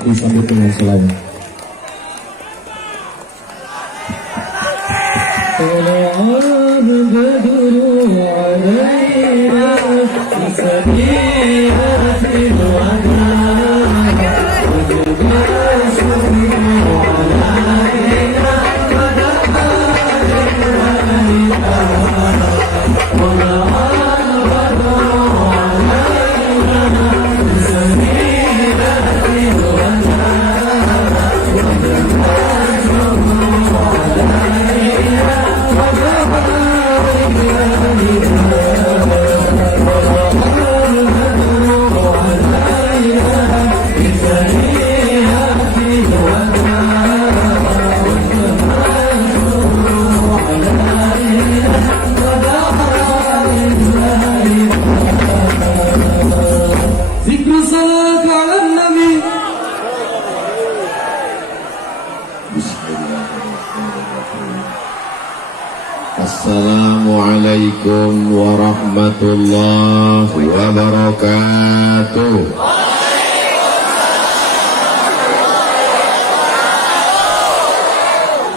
Disambut dengan selawat. Assalamualaikum warahmatullahi wabarakatuh.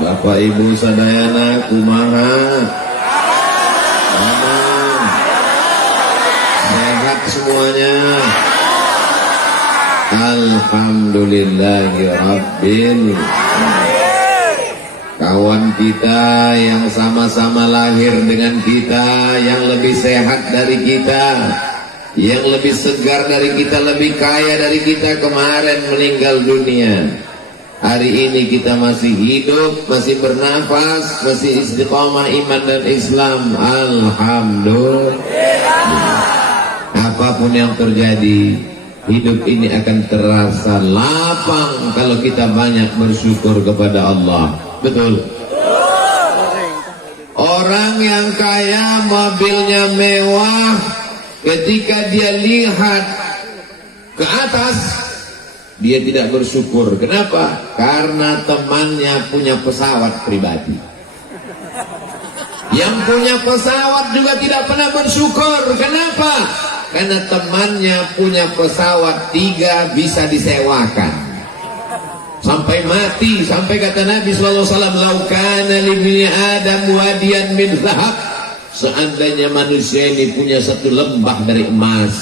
Bapak Ibu sadayana kumaha? Sehat semuanya? Alhamdulillahirabbil alamin. Kawan kita yang sama-sama lahir dengan kita, yang lebih sehat dari kita, yang lebih segar dari kita, lebih kaya dari kita, kemarin meninggal dunia. Hari ini kita masih hidup, masih bernafas, masih istiqamah iman dan Islam. Alhamdulillah. Apapun yang terjadi, hidup ini akan terasa lapang kalau kita banyak bersyukur kepada Allah. Betul. Orang yang kaya, mobilnya mewah, ketika dia lihat ke atas, dia tidak bersyukur. Kenapa? Karena temannya punya pesawat pribadi. Yang punya pesawat juga tidak pernah bersyukur. Kenapa? Karena temannya punya pesawat 3 bisa disewakan sampai mati, sampai kata Nabi SAW, laukana libni Adam wadiyan min zahab, seandainya manusia ini punya satu lembah dari emas,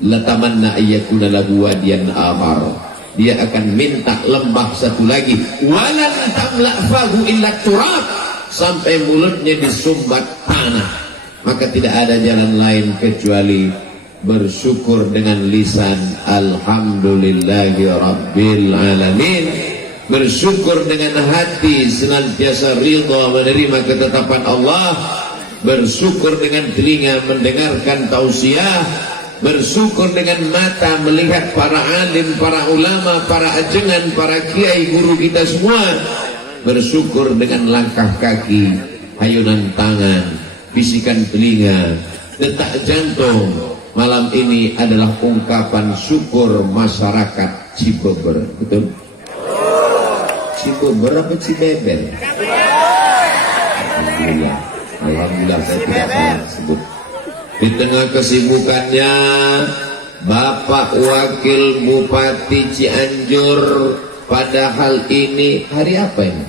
latamanna ayyakuna lahu wadiyan amar, dia akan minta lembah satu lagi, walan tamla fahu illa turab, sampai mulutnya disumbat tanah. Maka tidak ada jalan lain kecuali bersyukur dengan lisan alhamdulillahi rabbil alamin, bersyukur dengan hati senantiasa ridha menerima ketetapan Allah, bersyukur dengan telinga mendengarkan tausiah, bersyukur dengan mata melihat para alim, para ulama, para ajengan, para kiai guru kita semua, bersyukur dengan langkah kaki, ayunan tangan, bisikan telinga, detak jantung. Malam ini adalah ungkapan syukur masyarakat Cibeber. Betul? Cibeber apa Cibeber? Alhamdulillah. Alhamdulillah saya tidak salah sebut. Di tengah kesibukannya, Bapak Wakil Bupati Cianjur pada hal ini hari apa ini?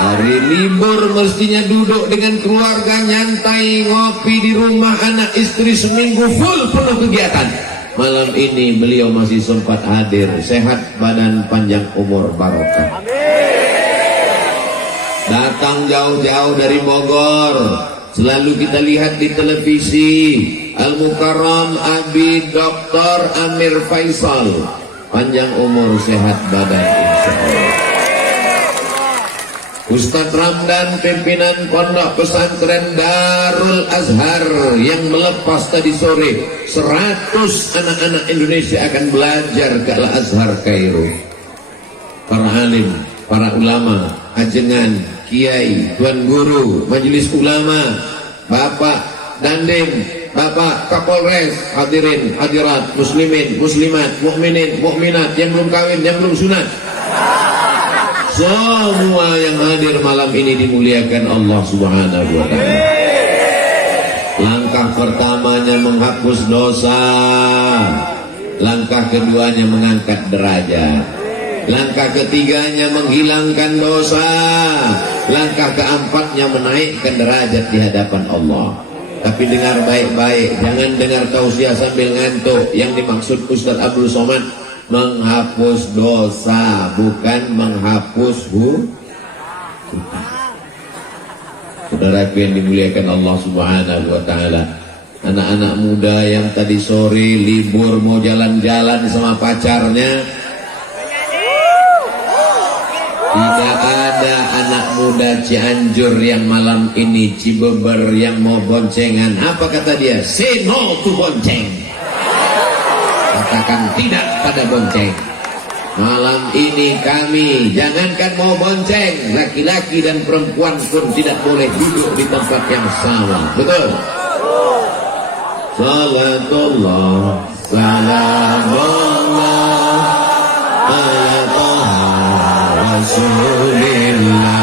Hari libur, mestinya duduk dengan keluarga, nyantai, ngopi di rumah anak istri seminggu full penuh kegiatan. Malam ini beliau masih sempat hadir, sehat badan, panjang umur, barokah. Datang jauh-jauh dari Bogor, selalu kita lihat di televisi, Al-Mukarram Abi Dr. Amir Faisal, panjang umur, sehat badan, insyaallah. Ustadz Ramdan, pimpinan Pondok Pesantren Darul Azhar, yang melepas tadi sore 100 anak-anak Indonesia akan belajar ke Al-Azhar Kairo. Para alim, para ulama, ajengan, kiai, tuan guru, majelis ulama, Bapak Dandim, Bapak Kapolres, hadirin, hadirat, muslimin, muslimat, mukminin, mukminat, yang belum kawin, yang belum sunat, semua yang hadir malam ini dimuliakan Allah Subhanahu wa ta'ala. Langkah pertamanya menghapus dosa, Langkah keduanya mengangkat derajat. Langkah ketiganya menghilangkan dosa. Langkah keempatnya menaikkan derajat di hadapan Allah. Tapi dengar baik-baik, jangan dengar tausiah sambil ngantuk. Yang dimaksud Ustaz Abdul Somad menghapus dosa, bukan menghapus hutang. Saudaraku yang dimuliakan Allah Subhanahu wa taala, anak-anak muda yang tadi sore libur mau jalan-jalan sama pacarnya, tidak ada anak muda Cianjur yang malam ini Cibeber yang mau boncengan. Apa kata dia? Say no to bonceng. Katakan tidak pada bonceng. Malam ini kami, jangankan mau bonceng, laki-laki dan perempuan pun tidak boleh duduk di tempat yang sama. Betul? Salatullah, salamullah ala Taha Rasulillah.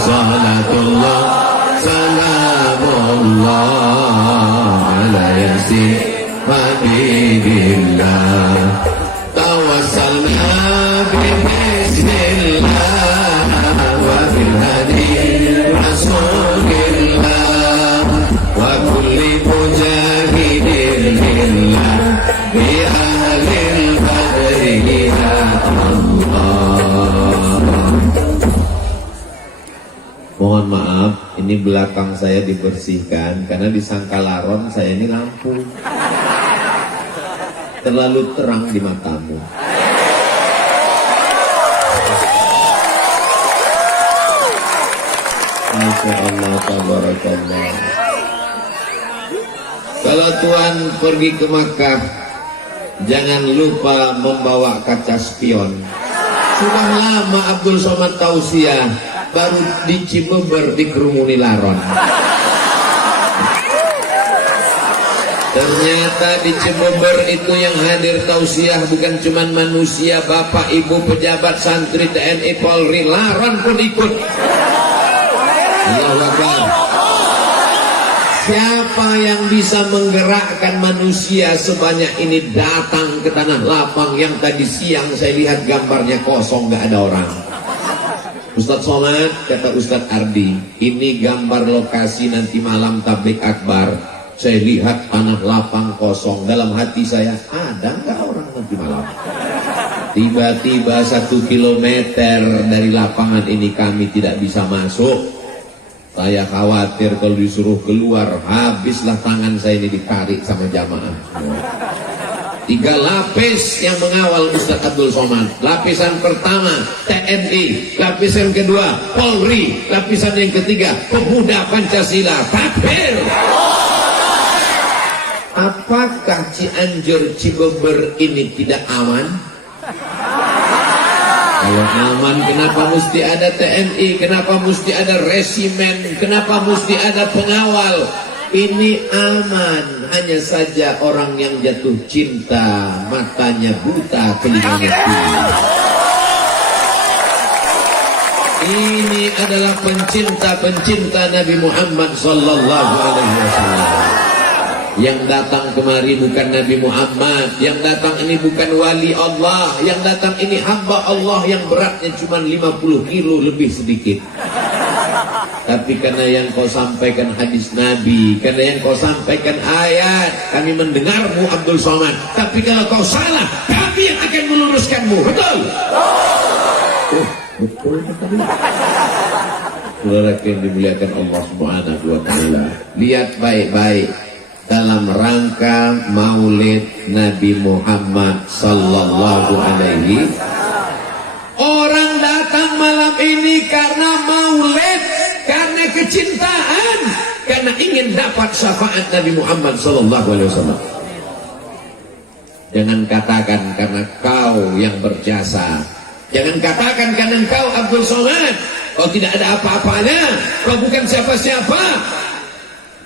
Salatullah, salamullah ala Yasin Habibillah. Tawassalna bismillah wa bil hadi Rasulillah wa kulli mujahidin lillah bi ahlil badri Allah. Mohon maaf, ini belakang saya dibersihkan karena disangka laron saya ini lampu. Terlalu terang di matamu. Masya Allah, tabarakallah. Kalau Tuhan pergi ke Makkah, jangan lupa membawa kaca spion. Sudah lama Abdul Somad tausiah, baru di Cibeber dikerumuni laron. Ternyata di Cibeber itu yang hadir tausiah bukan cuma manusia, bapak, ibu, pejabat, santri, TNI, Polri, laron pun ikut. Allahu Akbar. Siapa yang bisa menggerakkan manusia sebanyak ini datang ke tanah lapang yang tadi siang saya lihat gambarnya kosong, nggak ada orang. Ustadz Somad, kata Ustadz Ardi, ini gambar lokasi nanti malam tablik akbar. Saya lihat tanah lapang kosong. Dalam hati saya, ada nggak orang nanti malam? Tiba-tiba 1 kilometer dari lapangan ini kami tidak bisa masuk. Saya khawatir kalau disuruh keluar, habislah tangan saya ini ditarik sama jamaah. 3 lapis yang mengawal Ustaz Abdul Somad. Lapisan pertama TNI, lapisan kedua Polri, lapisan yang ketiga pemuda Pancasila. Takbir! Apakah Cianjur Cibeber ini tidak aman? Kalau aman, kenapa mesti ada TNI? Kenapa mesti ada resimen? Kenapa mesti ada pengawal? Ini aman. Hanya saja orang yang jatuh cinta, matanya buta, telinganya tuli. Ini adalah pencinta-pencinta Nabi Muhammad sallallahu alaihi wasallam. Yang datang kemari bukan Nabi Muhammad, yang datang ini bukan wali Allah, yang datang ini hamba Allah yang beratnya cuma 50 kilo lebih sedikit. Tapi karena yang kau sampaikan hadis Nabi, karena yang kau sampaikan ayat, kami mendengarmu Abdul Somad. Tapi kalau kau salah, kami yang akan meluruskanmu. Betul? Betul betul. Saudara yang dimuliakan Allah Subhanahu wa taala, lihat baik-baik. Dalam rangka maulid Nabi Muhammad sallallahu alaihi, orang datang malam ini karena maulid, karena kecintaan, karena ingin dapat syafaat Nabi Muhammad sallallahu alaihi wasallam. Jangan katakan karena kau yang berjasa. Jangan katakan karena kau Abdul Somad, kau tidak ada apa-apanya, kau bukan siapa-siapa.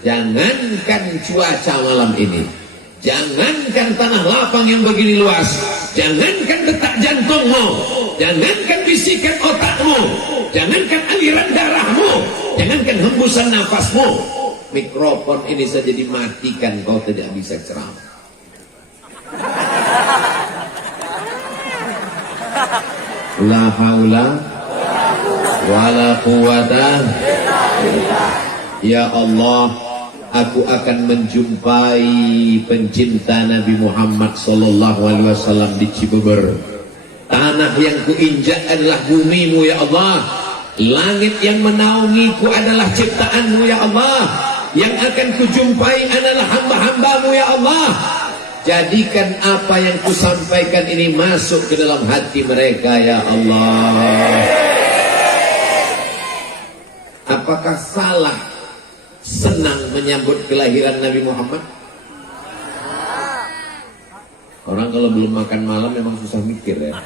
Jangankan cuaca malam ini, jangankan tanah lapang yang begini luas, jangankan detak jantungmu, jangankan bisikan otakmu, jangankan aliran darahmu, jangankan hembusan nafasmu, mikrofon ini saja dimatikan, kau tidak bisa ceramah. La haula wala quwata. Ya Allah, aku akan menjumpai pencinta Nabi Muhammad sallallahu alaihi wasallam di Cibeber. Tanah yang kuinjak adalah bumimu ya Allah. Langit yang menaungiku adalah ciptaanmu ya Allah. Yang akan kujumpai adalah hamba-hambamu ya Allah. Jadikan apa yang kusampaikan ini masuk ke dalam hati mereka ya Allah. Apakah salah senang menyambut kelahiran Nabi Muhammad? Orang kalau belum makan malam memang susah mikir ya.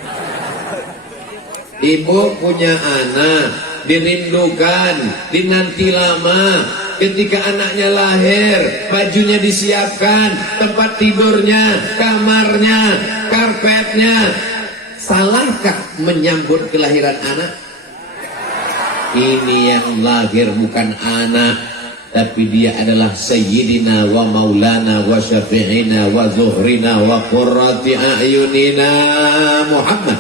Ibu punya anak, dirindukan, dinanti lama. Ketika anaknya lahir, bajunya disiapkan, tempat tidurnya, kamarnya, karpetnya. Salahkah menyambut kelahiran anak? Ini yang lahir bukan anak, tapi dia adalah Sayyidina wa Maulana wa Syafi'ina wa Zuhrina wa Qurrati A'yunina Muhammad.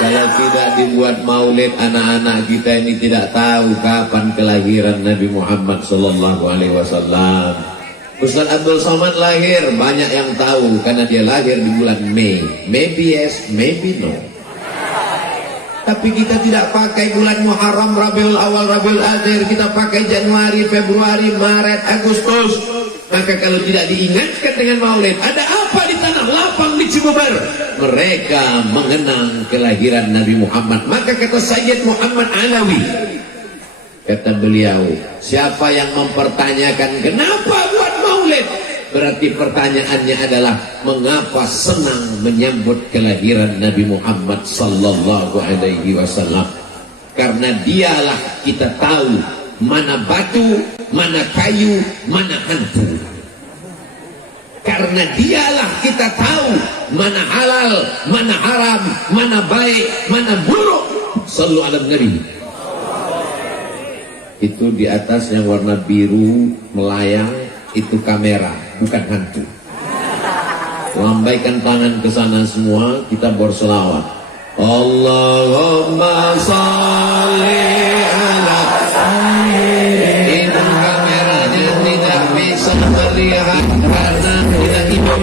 Kalau tidak dibuat maulid, anak-anak kita ini tidak tahu kapan kelahiran Nabi Muhammad sallallahu alaihi wasallam. Ustaz Abdul Somad lahir, banyak yang tahu karena dia lahir di bulan Mei. Maybe yes, maybe no. Tapi kita tidak pakai bulan Muharram, Rabiul Awal, Rabiul Akhir. Kita pakai Januari, Februari, Maret, Agustus. Maka kalau tidak diingatkan dengan maulid, ada apa di tanah lapang di Cibeber? Mereka mengenang kelahiran Nabi Muhammad. Maka kata Sayyid Muhammad Alawi, kata beliau, siapa yang mempertanyakan kenapa buat maulid, berarti pertanyaannya adalah mengapa senang menyambut kelahiran Nabi Muhammad sallallahu alaihi wasallam. Karena dialah kita tahu mana batu, mana kayu, mana hantu. Karena dialah kita tahu mana halal, mana haram, mana baik, mana buruk. Sallu ala Nabi. Itu di atas yang warna biru melayang, itu kamera, bukan hantu. Lambaikan tangan ke sana semua, kita berselawat. Allahumma sholli ala itu kameranya tidak bisa melihat karena tidak hidup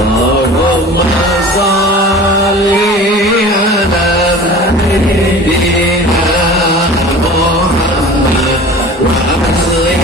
Allahumma sholli ala sayyidina Muhammad wa aslih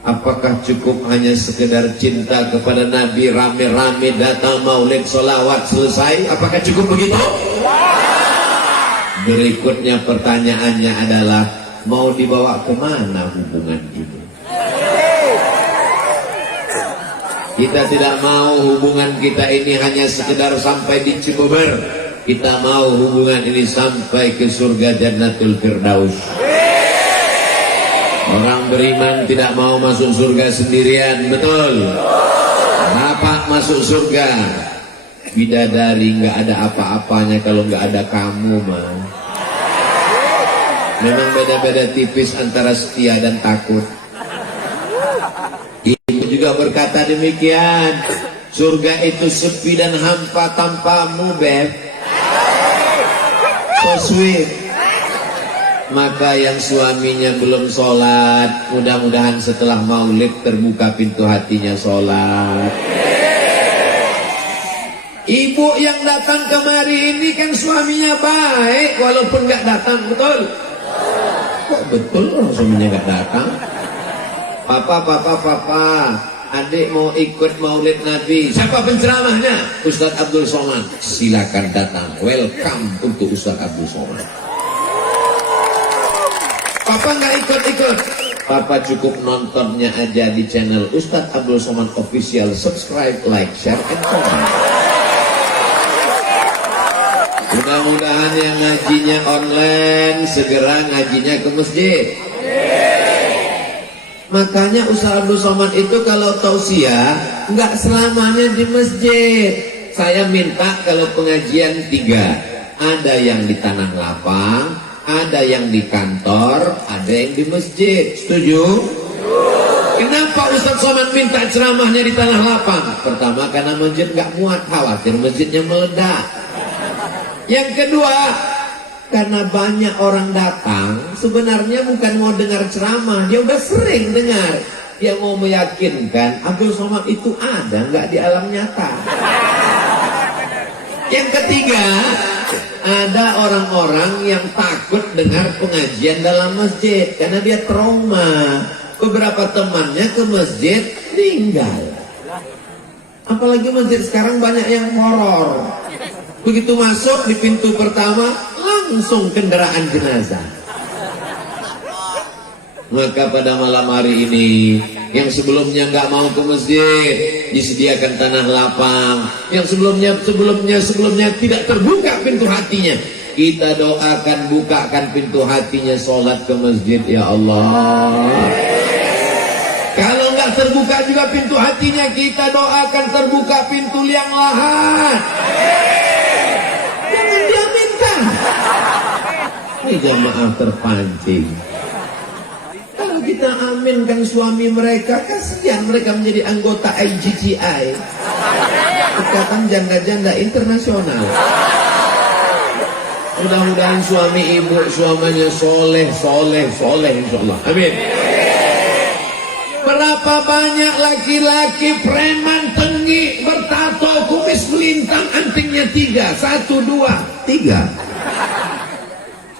Apakah cukup hanya sekedar cinta kepada Nabi, rame-rame datang maulid, sholawat, selesai? Apakah cukup begitu? Berikutnya pertanyaannya adalah, mau dibawa kemana hubungan ini? Kita tidak mau hubungan kita ini hanya sekedar sampai di Cibeber. Kita mau hubungan ini sampai ke surga Jannatul Firdaus. Orang beriman tidak mau masuk surga sendirian, betul? Bapak masuk surga, bidadari nggak ada apa-apanya kalau nggak ada kamu, mah. Memang beda-beda tipis antara setia dan takut. Ibu juga berkata demikian. Surga itu sepi dan hampa tanpamu, Beb. So sweet. Maka yang suaminya belum sholat, mudah-mudahan setelah maulid terbuka pintu hatinya sholat. Ibu yang datang kemari ini kan suaminya baik, walaupun nggak datang, betul? Kok betul orang suaminya nggak datang? Papa, adik mau ikut maulid Nabi. Siapa penceramahnya? Ustadz Abdul Somad. Silakan datang. Welcome untuk Ustadz Abdul Somad. Papa nggak ikut-ikut. Papa cukup nontonnya aja di channel Ustadz Abdul Somad Official. Subscribe, like, share, and comment. Mudah-mudahan yang ngajinya online segera ngajinya ke masjid. Makanya Ustadz Abdul Somad itu kalau tausiah nggak selamanya di masjid. Saya minta kalau pengajian 3, ada yang di tanah lapang, ada yang di kantor, ada yang di masjid. Setuju? Kenapa Ustadz Somad minta ceramahnya di tanah lapang? Pertama karena masjid nggak muat, khawatir masjidnya meledak. Yang kedua, karena banyak orang datang, sebenarnya bukan mau dengar ceramah, dia udah sering dengar. Dia mau meyakinkan Abdul Somad itu ada nggak di alam nyata. Yang ketiga, ada orang-orang yang takut dengar pengajian dalam masjid karena dia trauma. Beberapa temannya ke masjid tinggal. Apalagi masjid sekarang banyak yang horor. Begitu masuk di pintu pertama langsung kendaraan jenazah. Maka pada malam hari ini, yang sebelumnya nggak mau ke masjid disediakan tanah lapang, yang sebelumnya tidak terbuka pintu hatinya, kita doakan bukakan pintu hatinya sholat ke masjid ya Allah. Kalau nggak terbuka juga pintu hatinya, kita doakan terbuka pintu liang lahat. Jangan dia minta. Ini jamaah terpancing. Kalau kita aminkan suami mereka, kasihan mereka menjadi anggota IGGI, Ikatan Janda-Janda Internasional. Mudah-mudahan suami ibu suaminya soleh insyaallah. Amin. Berapa banyak laki-laki preman tengi bertato kumis melintang antingnya 3, 1, 2, 3.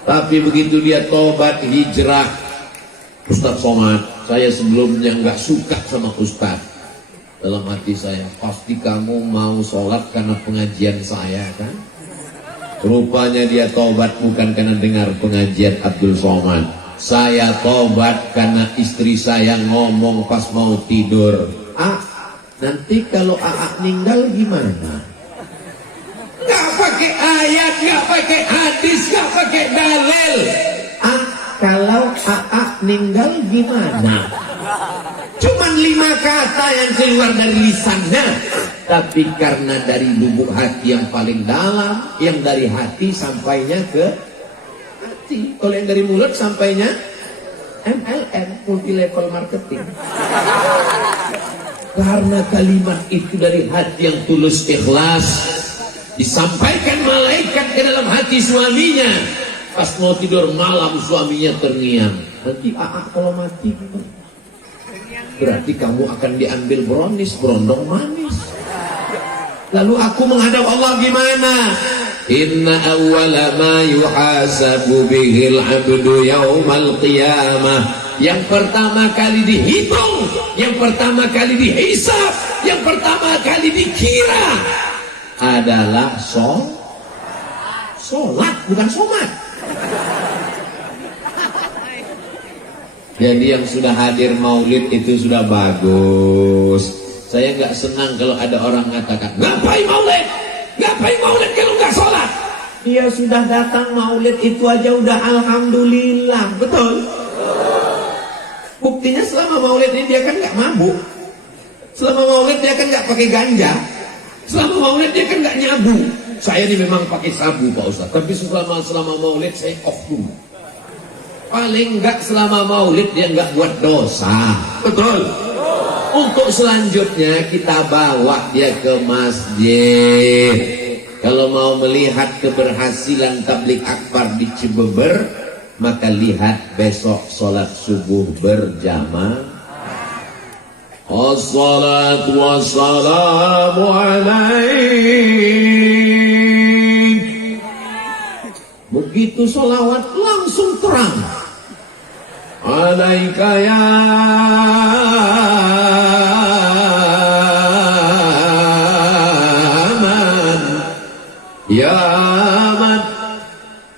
Tapi begitu dia tobat hijrah, Ustadz Somad, saya sebelumnya nggak suka sama Ustadz. Dalam hati saya, pasti kamu mau sholat karena pengajian saya kan? Rupanya dia tobat bukan karena dengar pengajian Abdul Somad. Saya tobat karena istri saya ngomong pas mau tidur, nanti kalau meninggal gimana? Gak pakai ayat, gak pakai hadis, gak pakai dalil. Kalau meninggal gimana? Cuman 5 kata yang keluar dari lisannya, tapi karena dari lubuk hati yang paling dalam, yang dari hati sampainya ke hati. Kalau yang dari mulut sampainya MLM, multi level marketing. Karena kalimat itu dari hati yang tulus ikhlas, disampaikan malaikat ke dalam hati suaminya. Pas mau tidur malam suaminya terngiang, nanti kalau mati berarti kamu akan diambil berondong manis. Lalu aku menghadap Allah gimana? Inna awwala ma yuhasabu bihil abdu yaumal qiyamah. Yang pertama kali dihitung, yang pertama kali dihisab, yang pertama kali dikira adalah sholat, bukan somat. Jadi yang sudah hadir maulid itu sudah bagus. Saya nggak senang kalau ada orang mengatakan, ngapain maulid? Ngapain maulid kalau nggak sholat? Dia sudah datang maulid itu aja udah alhamdulillah, betul? Buktinya selama maulid ini dia kan nggak mabuk. Selama maulid dia kan nggak pakai ganja. Selama maulid dia kan nggak nyabu. Saya ini memang pakai sabu Pak Ustaz, tapi selama maulid saya off dulu. Paling enggak selama maulid dia enggak buat dosa. Betul. Untuk selanjutnya kita bawa dia ke masjid. Kalau mau melihat keberhasilan tablik akbar di Cibeber, maka lihat besok sholat subuh berjamaah. Assalatu wassalamu alaik. Begitu sholawat langsung terang. Alaika ya man, ya man.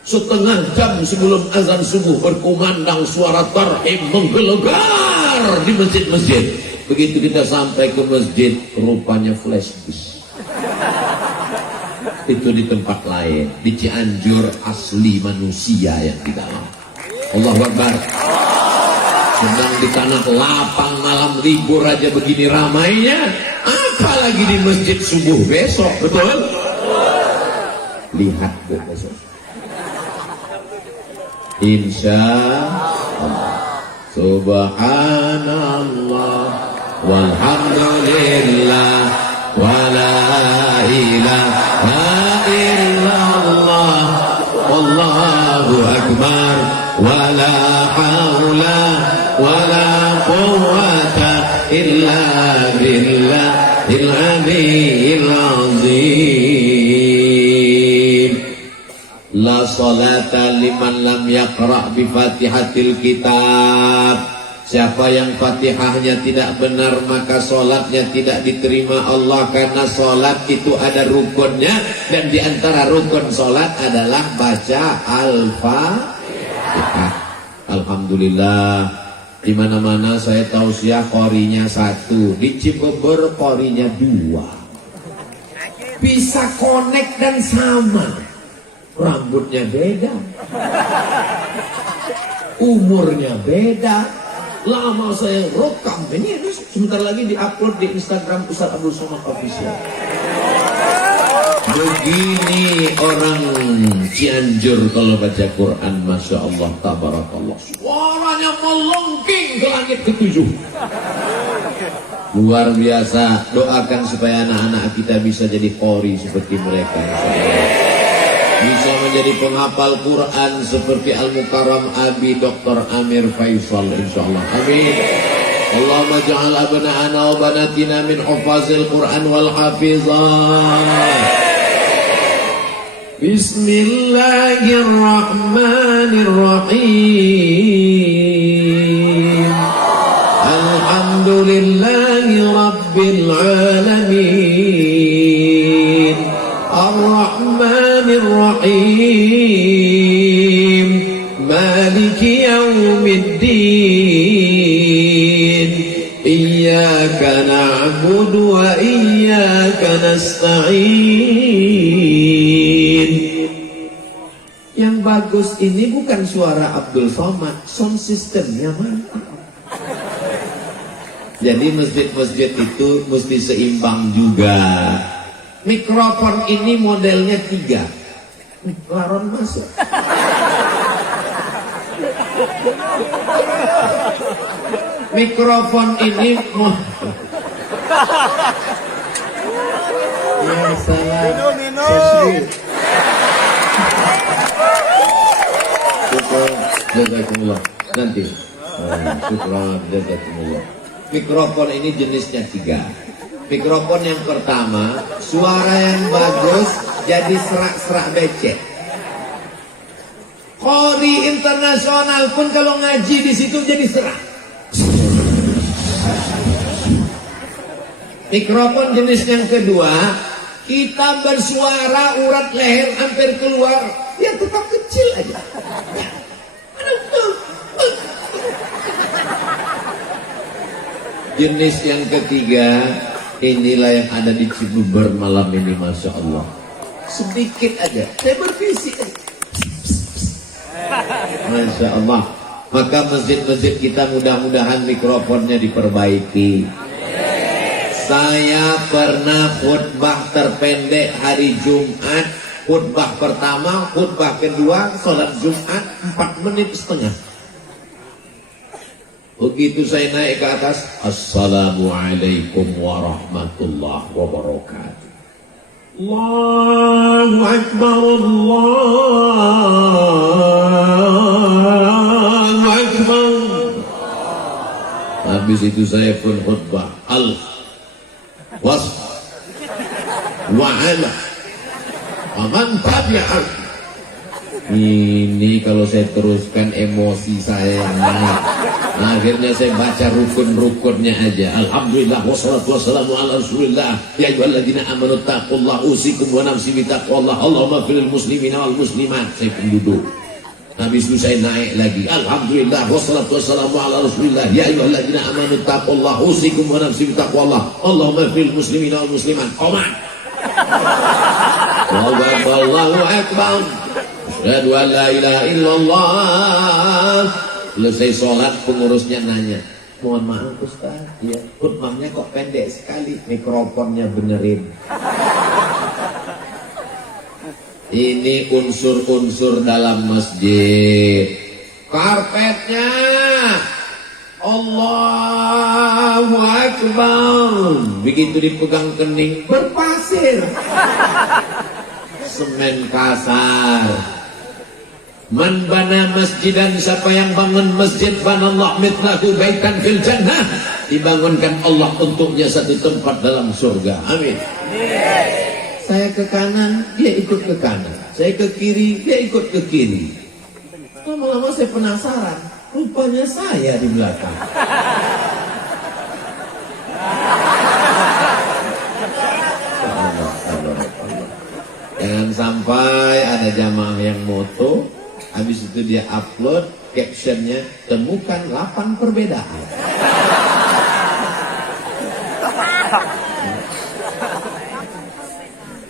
Setengah jam sebelum azan subuh berkumandang suara tarhim menggelegar di masjid-masjid. Begitu kita sampai ke masjid, rupanya flash disk. Itu di tempat lain, di Cianjur asli manusia yang di dalam. Allahu Akbar. Sedang di tanah lapang malam libur aja begini ramainya, apalagi di masjid subuh besok, betul? Lihat besok. Insya Allah. Subhanallah walhamdulillah wala ilaha illallah wallahu akbar wala haula wala quwwata illa billahil aliyyil azim. La salata liman lam yaqra' bi fatihatil kitab. Siapa yang fatihahnya tidak benar maka solatnya tidak diterima Allah, karena solat itu ada rukunnya, dan diantara rukun solat adalah baca Al-Fatihah. Alhamdulillah, di mana-mana saya tausiah qorinya 1, di Cibubur qorinya 2. Bisa connect dan sama. Rambutnya beda, umurnya beda. Lama saya rekam ini sebentar lagi diupload di Instagram Ustaz Abdul Somad Official. Begini orang Cianjur kalau baca Quran, masya Allah, tabarakallah, suaranya melengking ke langit ke-7. Luar biasa. Doakan supaya anak-anak kita bisa jadi qori seperti mereka, bisa menjadi penghafal Quran seperti Al-Mukarram Abi Dr. Amir Faisal, insyaallah. Amin. Allahumma ja'al abna'ana wa banatina min hufazil Quran wal hafizat. Bismillahirrahmanirrahim. Alhamdulillahi rabbil alamin. Ar-Rahmanir Rahim. Maliki yaumiddin. Iyyaka na'budu wa iyyaka nasta'in. Yang bagus ini bukan suara Abdul Somad, sound systemnya mantap. Jadi masjid-masjid itu mesti seimbang juga. Mikrofon ini modelnya 3. Laron masuk. Mikrofon ini ya salah. Syukur jazakumullah. Nanti syukur jazakumullah. Mikrofon ini jenisnya 3. Mikrofon yang pertama, suara yang bagus jadi serak-serak becek. Qori internasional pun kalau ngaji di situ jadi serak. Mikrofon jenis yang kedua, kita bersuara urat leher hampir keluar, ya tetap kecil aja. Jenis yang ketiga, inilah yang ada di Cibubur malam ini, masya Allah. Sedikit aja, saya bervisi. Masya Allah. Maka masjid-masjid kita mudah-mudahan mikrofonnya diperbaiki. Saya pernah khutbah terpendek hari Jumat. Khutbah pertama, khutbah kedua, sholat Jumat 4 menit setengah. Begitu saya naik ke atas, Assalamualaikum warahmatullahi wabarakatuh. Allahu Akbar, Allahu Akbar. Habis itu saya pun khutbah was wa'ala aman tabi'at. Ini kalau saya teruskan emosi saya yang naik. Akhirnya saya baca rukun-rukunnya aja. Alhamdulillah wassalatu wassalamu ala rasulillah. Ya ayyuhalladzina amanu taqullaha usikum wa nafsi bitaqwallah. Allahumma fil muslimina wal muslimat. Saya pun duduk. Habis itu saya naik lagi. Alhamdulillah wassalatu wassalamu ala rasulillah. Ya ayyuhalladzina amanu taqullaha usikum wa nafsi bitaqwallah. Allahumma fil muslimina wal muslimat. Qomat. Allahu akbar. Asyhadu an la ilaha illallah. Selesai sholat pengurusnya nanya, mohon maaf Ustaz, ya, khutbahnya kok pendek sekali, mikrofonnya benerin. Ini unsur-unsur dalam masjid. Karpetnya Allahu Akbar, begitu dipegang kening berpasir, semen kasar. Man bana masjidan, siapa yang bangun masjid, banallah mithlahu baitan fil jannah, dibangunkan Allah untuknya satu tempat dalam surga. Amin. Saya ke kanan, dia ikut ke kanan. Saya ke kiri, dia ikut ke kiri. Lama-lama saya penasaran, rupanya saya di belakang. Jangan sampai ada jamaah yang moto, habis itu dia upload captionnya, temukan 8 perbedaan.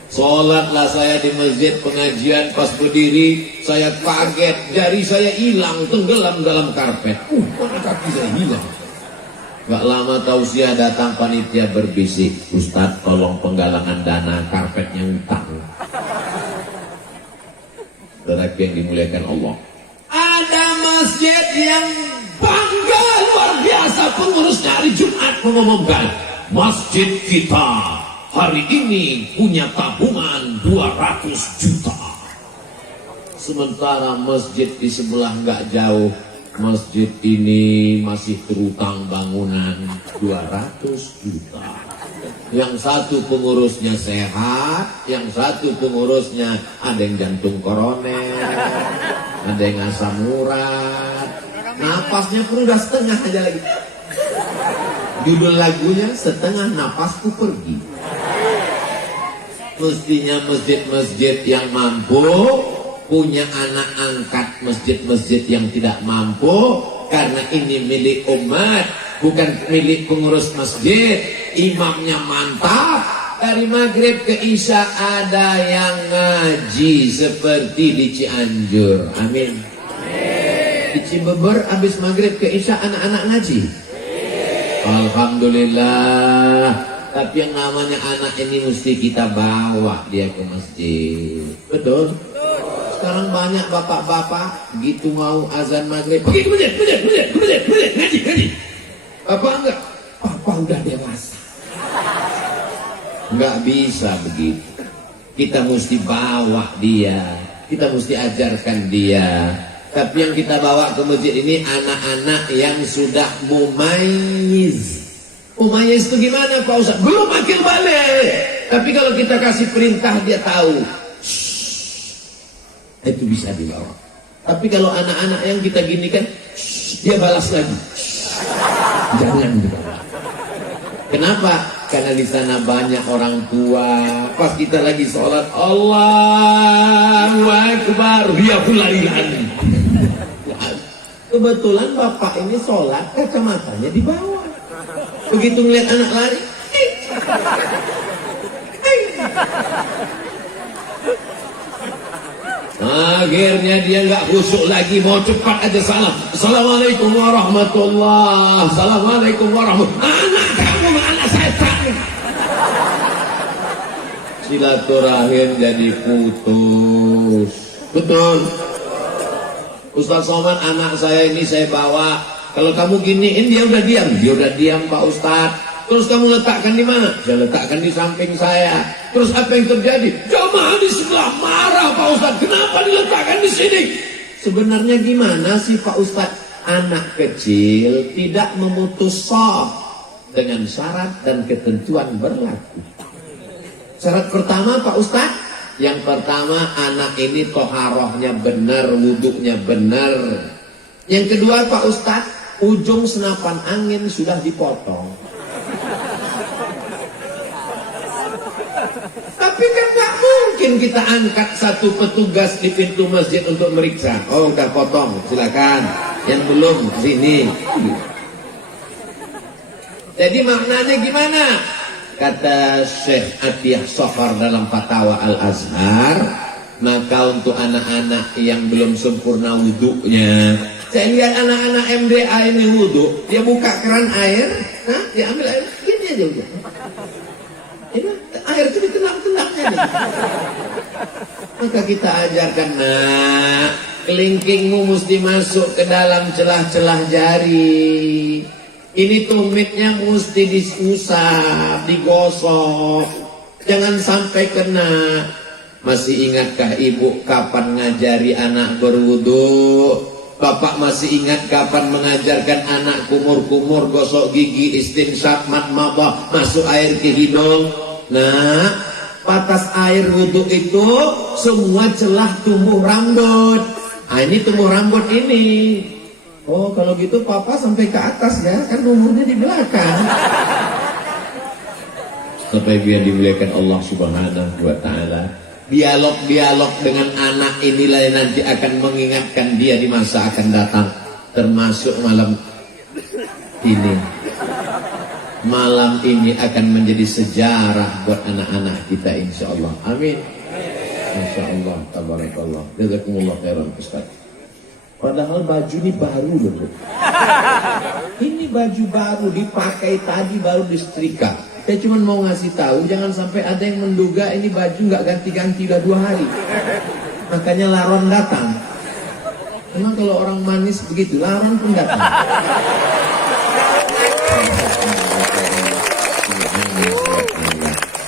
Sholatlah saya di masjid pengajian, pas berdiri saya kaget, jari saya hilang, tenggelam dalam karpet. Mana kaki saya hilang. Gak lama tausiah datang, panitia berbisik, Ustadz tolong penggalangan dana karpetnya utang. Saudara yang dimuliakan Allah, ada masjid yang bangga luar biasa, pengurusnya hari Jumat mengumumkan, masjid kita hari ini punya tabungan 200 juta. Sementara masjid di sebelah nggak jauh, masjid ini masih terutang bangunan 200 juta. Yang satu pengurusnya sehat, yang satu pengurusnya ada yang jantung koroner, ada yang asam urat, napasnya pun udah setengah aja lagi. Judul lagunya Setengah Napasku Pergi. Mestinya masjid-masjid yang mampu punya anak angkat masjid-masjid yang tidak mampu, karena ini milik umat, bukan milik pengurus masjid. Imamnya mantap, dari maghrib ke isya ada yang ngaji seperti di Cianjur. Amin. Di Cibeber habis maghrib ke isya anak-anak ngaji. Alhamdulillah. Tapi yang namanya anak ini mesti kita bawa dia ke masjid. Betul? Sekarang banyak bapak-bapak gitu mau azan maghrib, pergi ke masjid, ngaji. Bapak enggak? Bapak udah dewasa. Enggak bisa begitu. Kita mesti bawa dia, kita mesti ajarkan dia. Tapi yang kita bawa ke masjid ini anak-anak yang sudah mumayyiz. Mumayyiz itu gimana Pak Ustaz? Belum akil balik. Tapi kalau kita kasih perintah dia tahu, itu bisa dibawa. Tapi kalau anak-anak yang kita gini kan, dia balas lagi, jangan dibawa. Kenapa? Karena di sana banyak orang tua. Pas kita lagi sholat, Allahu Akbar, dia pelarian. Kebetulan bapak ini sholat, kacamatanya di bawah. Begitu melihat anak lari, akhirnya dia nggak khusyuk lagi, mau cepat aja salam. Assalamualaikum warahmatullah. Assalamualaikum warahmatullah. Anak kamu anak setan. Silaturahim jadi putus. Betul. Ustaz Somad, anak saya ini saya bawa. Kalau kamu giniin dia udah diam. Dia udah diam Pak Ustaz. Terus kamu letakkan di mana? Saya letakkan di samping saya. Terus apa yang terjadi? Jamaah di sebelah marah Pak Ustadz. Kenapa diletakkan di sini? Sebenarnya gimana sih Pak Ustadz? Anak kecil tidak memutus shaf dengan syarat dan ketentuan berlaku. Syarat pertama Pak Ustadz, yang pertama anak ini toharohnya benar, wuduknya benar. Yang kedua Pak Ustadz, ujung senapan angin sudah dipotong. Tapi kan nggak mungkin kita angkat satu petugas di pintu masjid untuk meriksa. Oh udah potong, silakan. Yang belum sini. Jadi maknanya gimana? Kata Syekh Atiyah Sofar dalam Fatwa Al-Azhar, maka untuk anak-anak yang belum sempurna wuduknya, saya lihat anak-anak MDA ini wuduk, dia buka keran air, dia ambil air, gini aja udah. Air itu ditenang-tenangnya deh. Maka kita ajarkan, nak, kelingkingmu mesti masuk ke dalam celah-celah jari. Ini tumitnya mesti diusap, digosok. Jangan sampai kena. Masih ingatkah ibu kapan ngajari anak berwudu? Bapak masih ingat kapan mengajarkan anak kumur-kumur, gosok gigi, istinsyaq, madmadah, masuk air ke hidung? Nah, batas air wudu itu semua celah tumbuh rambut. Ini tumbuh rambut ini. Oh kalau gitu papa sampai ke atas ya, kan umurnya di belakang. Sampai biar dimuliakan Allah Subhanahu wa Ta'ala. Dialog-dialog dengan anak inilah yang nanti akan mengingatkan dia di masa akan datang. Termasuk malam ini. Malam ini akan menjadi sejarah buat anak-anak kita insya Allah. Amin. Masya Allah, tabarakallah. Jazakumullah khairan Ustaz. Padahal baju ini baru loh. Ini baju baru dipakai tadi baru disetrika. Saya cuma mau ngasih tahu jangan sampai ada yang menduga ini baju nggak ganti-ganti udah 2 hari. Makanya laron datang. Memang kalau orang manis begitu, laron pun datang.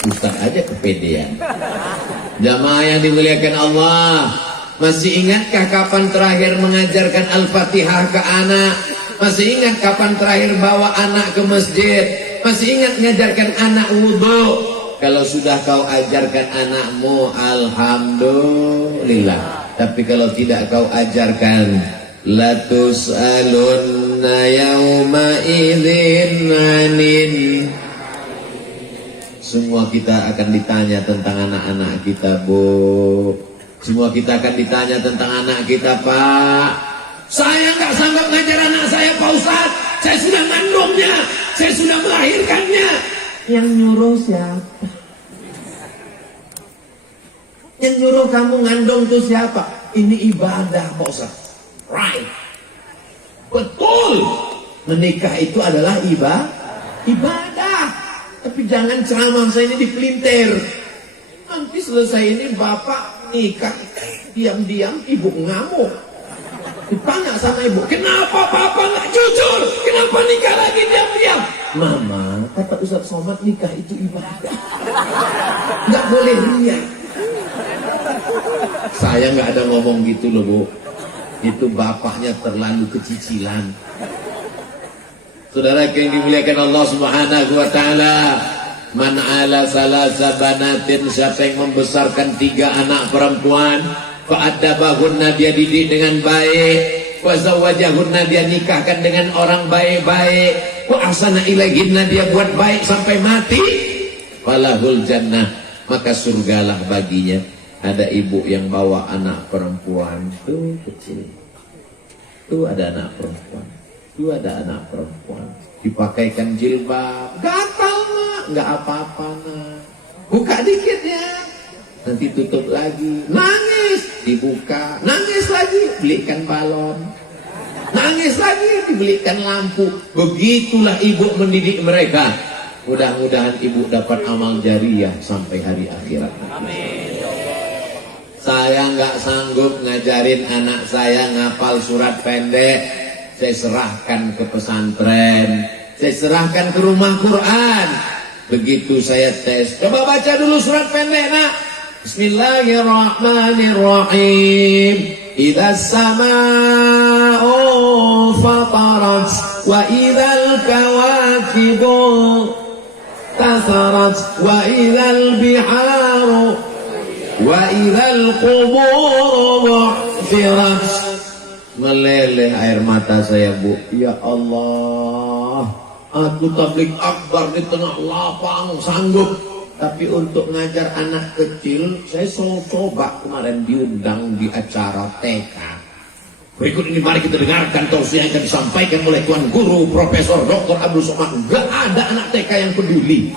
Ustaz aja kepedean. Jamaah yang dimuliakan Allah, masih ingatkah kapan terakhir mengajarkan Al-Fatihah ke anak? Masih ingat kapan terakhir bawa anak ke masjid? Masih ingat mengajarkan anak wudu? Kalau sudah kau ajarkan anakmu, alhamdulillah. Tapi kalau tidak kau ajarkan, la tus'alunna yawma idzin 'anin. Semua kita akan ditanya tentang anak-anak kita, Bu. Semua kita akan ditanya tentang anak kita, Pak. Saya nggak sanggup ngajar anak saya, Pak Ustaz. Saya sudah ngandungnya, saya sudah melahirkannya. Yang nyuruh siapa? Yang nyuruh kamu ngandung itu siapa? Ini ibadah, Pak Ustaz. Right. Betul. Menikah itu adalah ibadah. Tapi jangan ceramah saya ini dipelintir. Nanti selesai ini bapak nikah, diam-diam ibu ngamuk. Ditanya sama ibu, kenapa papa nggak jujur? Kenapa nikah lagi diam-diam? Mama, kata Ustaz Somad, nikah itu ibadah. Nggak boleh riya. Saya nggak ada ngomong gitu loh, Bu. Itu bapaknya terlalu kecicilan. Saudara yang dimuliakan Allah Subhanahu wa Ta'ala, man ala salasa banatin, siapa yang membesarkan 3 anak perempuan, fa'addabahunna, dia didik dengan baik, wa zawwajahunna, dia nikahkan dengan orang baik-baik, wa ahsana ilaihinna, dia buat baik sampai mati, falahul jannah, maka surgalah baginya. Ada ibu yang bawa anak perempuan tuh kecil, tuh ada anak perempuan, tuh ada anak perempuan, dipakaikan jilbab, gatal nak, nggak apa-apa nak, buka dikit ya, nanti tutup lagi, nangis, dibuka, nangis lagi, belikan balon, nangis lagi, dibelikan lampu. Begitulah ibu mendidik mereka. Mudah-mudahan ibu dapat amal jariah sampai hari akhirat. Amin. Saya nggak sanggup ngajarin anak saya ngapal surat pendek. Saya serahkan ke pesantren. Saya serahkan ke rumah Quran. Begitu saya tes, coba baca dulu surat pendek nak. Bismillahirrahmanirrahim. Idzas samaa'u fatarat wa idzal kawakibu tasarat wa idzal biharu wa idzal quburu bu'thirat. Meleleh air mata saya, Bu. Ya Allah, aku tabligh akbar di tengah lapang sanggup, tapi untuk ngajar anak kecil saya coba kemarin diundang di acara TK. Berikut ini mari kita dengarkan tausiah yang akan disampaikan oleh Tuan Guru Profesor Dr. Abdul Somad. Gak ada anak TK yang peduli.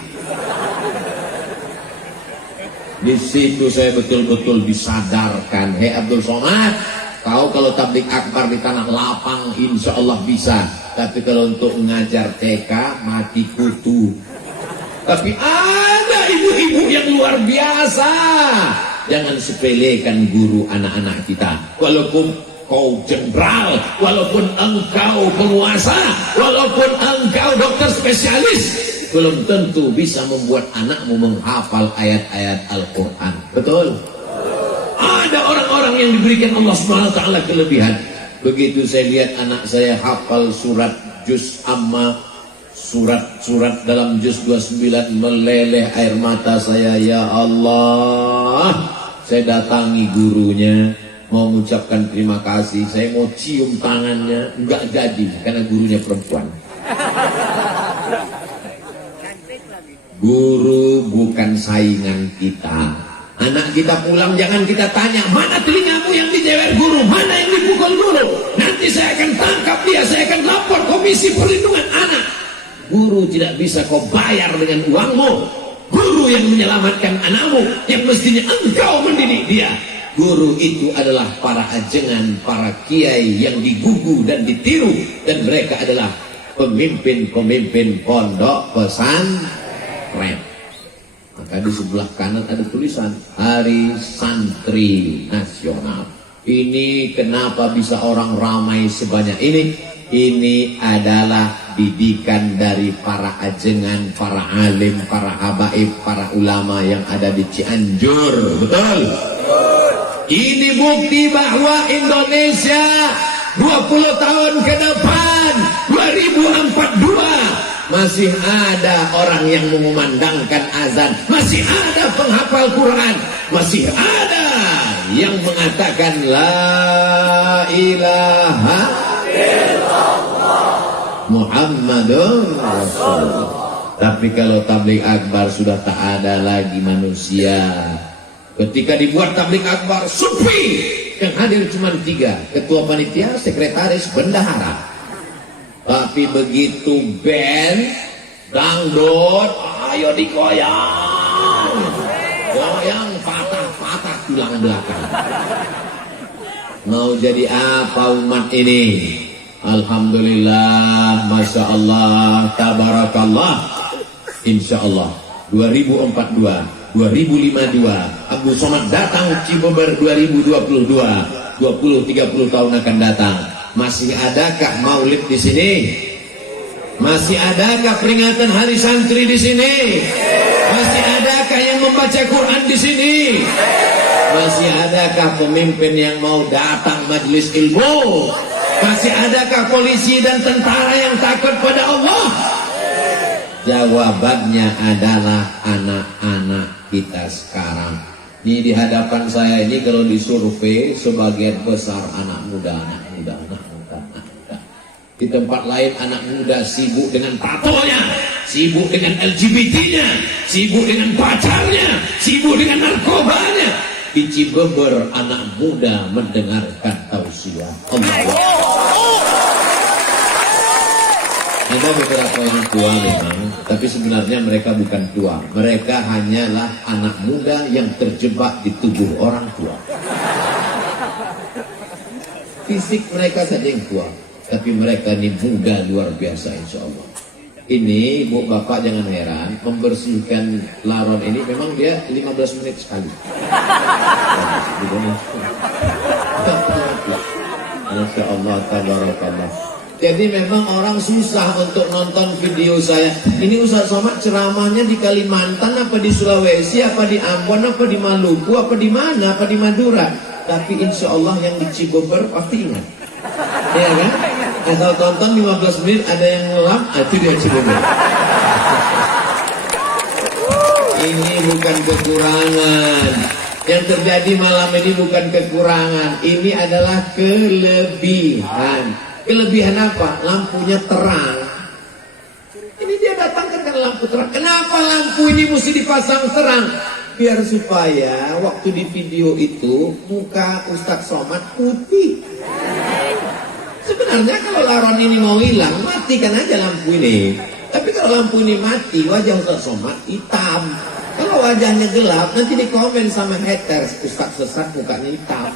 Di situ saya betul-betul disadarkan, hei Abdul Somad, kau kalau tabligh akbar di tanah lapang insya Allah bisa, tapi kalau untuk mengajar TK mati kutu. Tapi ada ibu-ibu yang luar biasa. Jangan sepelekan guru anak-anak kita. Walaupun kau jenderal, walaupun engkau penguasa, walaupun engkau dokter spesialis, belum tentu bisa membuat anakmu menghafal ayat-ayat Al-Quran. Betul? Ada orang-orang yang diberikan Allah SWT kelebihan. Begitu saya lihat anak saya hafal surat juz amma, surat-surat dalam juz 29, meleleh air mata saya. Ya Allah, saya datangi gurunya, mau mengucapkan terima kasih, saya mau cium tangannya, enggak jadi karena gurunya perempuan. Guru bukan saingan kita. Anak kita pulang jangan kita tanya, mana telingamu yang dijewer guru, mana yang dipukul guru. Nanti saya akan tangkap dia, saya akan lapor Komisi Perlindungan Anak. Guru tidak bisa kau bayar dengan uangmu. Guru yang menyelamatkan anakmu, yang mestinya engkau mendidik dia. Guru itu adalah para ajengan, para kiai yang digugu dan ditiru, dan mereka adalah pemimpin-pemimpin pondok pesantren. Maka di sebelah kanan ada tulisan Hari Santri Nasional. Ini kenapa bisa orang ramai sebanyak ini? Ini adalah didikan dari para ajengan, para alim, para habaib, para ulama yang ada di Cianjur. Betul? Ini bukti bahwa Indonesia 20 tahun ke depan, 2042, masih ada orang yang mengumandangkan azan, masih ada penghafal Quran, masih ada yang mengatakan la ilaha illallah Muhammadun Rasulullah. Tapi kalau tabligh akbar sudah tak ada lagi manusia. Ketika dibuat tabligh akbar, sufi yang hadir cuma 3, ketua panitia, sekretaris, bendahara. Tapi begitu band dangdut, ayo digoyang, goyang patah-patah tulang belakang. Mau jadi apa umat ini? Alhamdulillah, Masya Allah, Tabarakallah. Insya Allah 2042, 2052 Abdul Somad datang Cibeber 2022, 20-30 tahun akan datang. Masih adakah maulid di sini? Masih adakah peringatan Hari Santri di sini? Masih adakah yang membaca Quran di sini? Masih adakah pemimpin yang mau datang majelis ilmu? Masih adakah polisi dan tentara yang takut pada Allah? Jawabannya adalah anak-anak kita sekarang. Ini di hadapan saya ini kalau disurvei sebagian besar anak muda. Di tempat lain anak muda sibuk dengan tatonya, sibuk dengan LGBT-nya, sibuk dengan pacarnya, sibuk dengan narkobanya. Di Cibeber anak muda mendengarkan tausiah Allah. Ada beberapa yang tua memang, tapi sebenarnya mereka bukan tua. Mereka hanyalah anak muda yang terjebak di tubuh orang tua. Fisik mereka saja yang tua, tapi mereka ini muda luar biasa insya Allah. Ini ibu bapak jangan heran, membersihkan laron ini memang dia 15 menit sekali. Masya Allah, tabarakallah. Jadi memang orang susah untuk nonton video saya. Ini Ustaz Somad ceramahnya di Kalimantan, apa di Sulawesi, apa di Ambon, apa di Maluku, apa di mana, apa di Madura. Tapi insya Allah yang di Cibober pasti ingat. Ya kan? Atau tonton 15 menit ada yang ngelap, itu dia Cibober. Ini bukan kekurangan. Yang terjadi malam ini bukan kekurangan. Ini adalah kelebihan. Kelebihan apa? Lampunya terang. Ini dia datangkan karena lampu terang. Kenapa lampu ini mesti dipasang terang? Biar supaya waktu di video itu muka Ustadz Somad putih. Sebenarnya kalau laron ini mau hilang, matikan aja lampu ini. Tapi kalau lampu ini mati, wajah Ustadz Somad hitam. Kalau wajahnya gelap, nanti dikomen sama haters, Ustadz sesat mukanya hitam.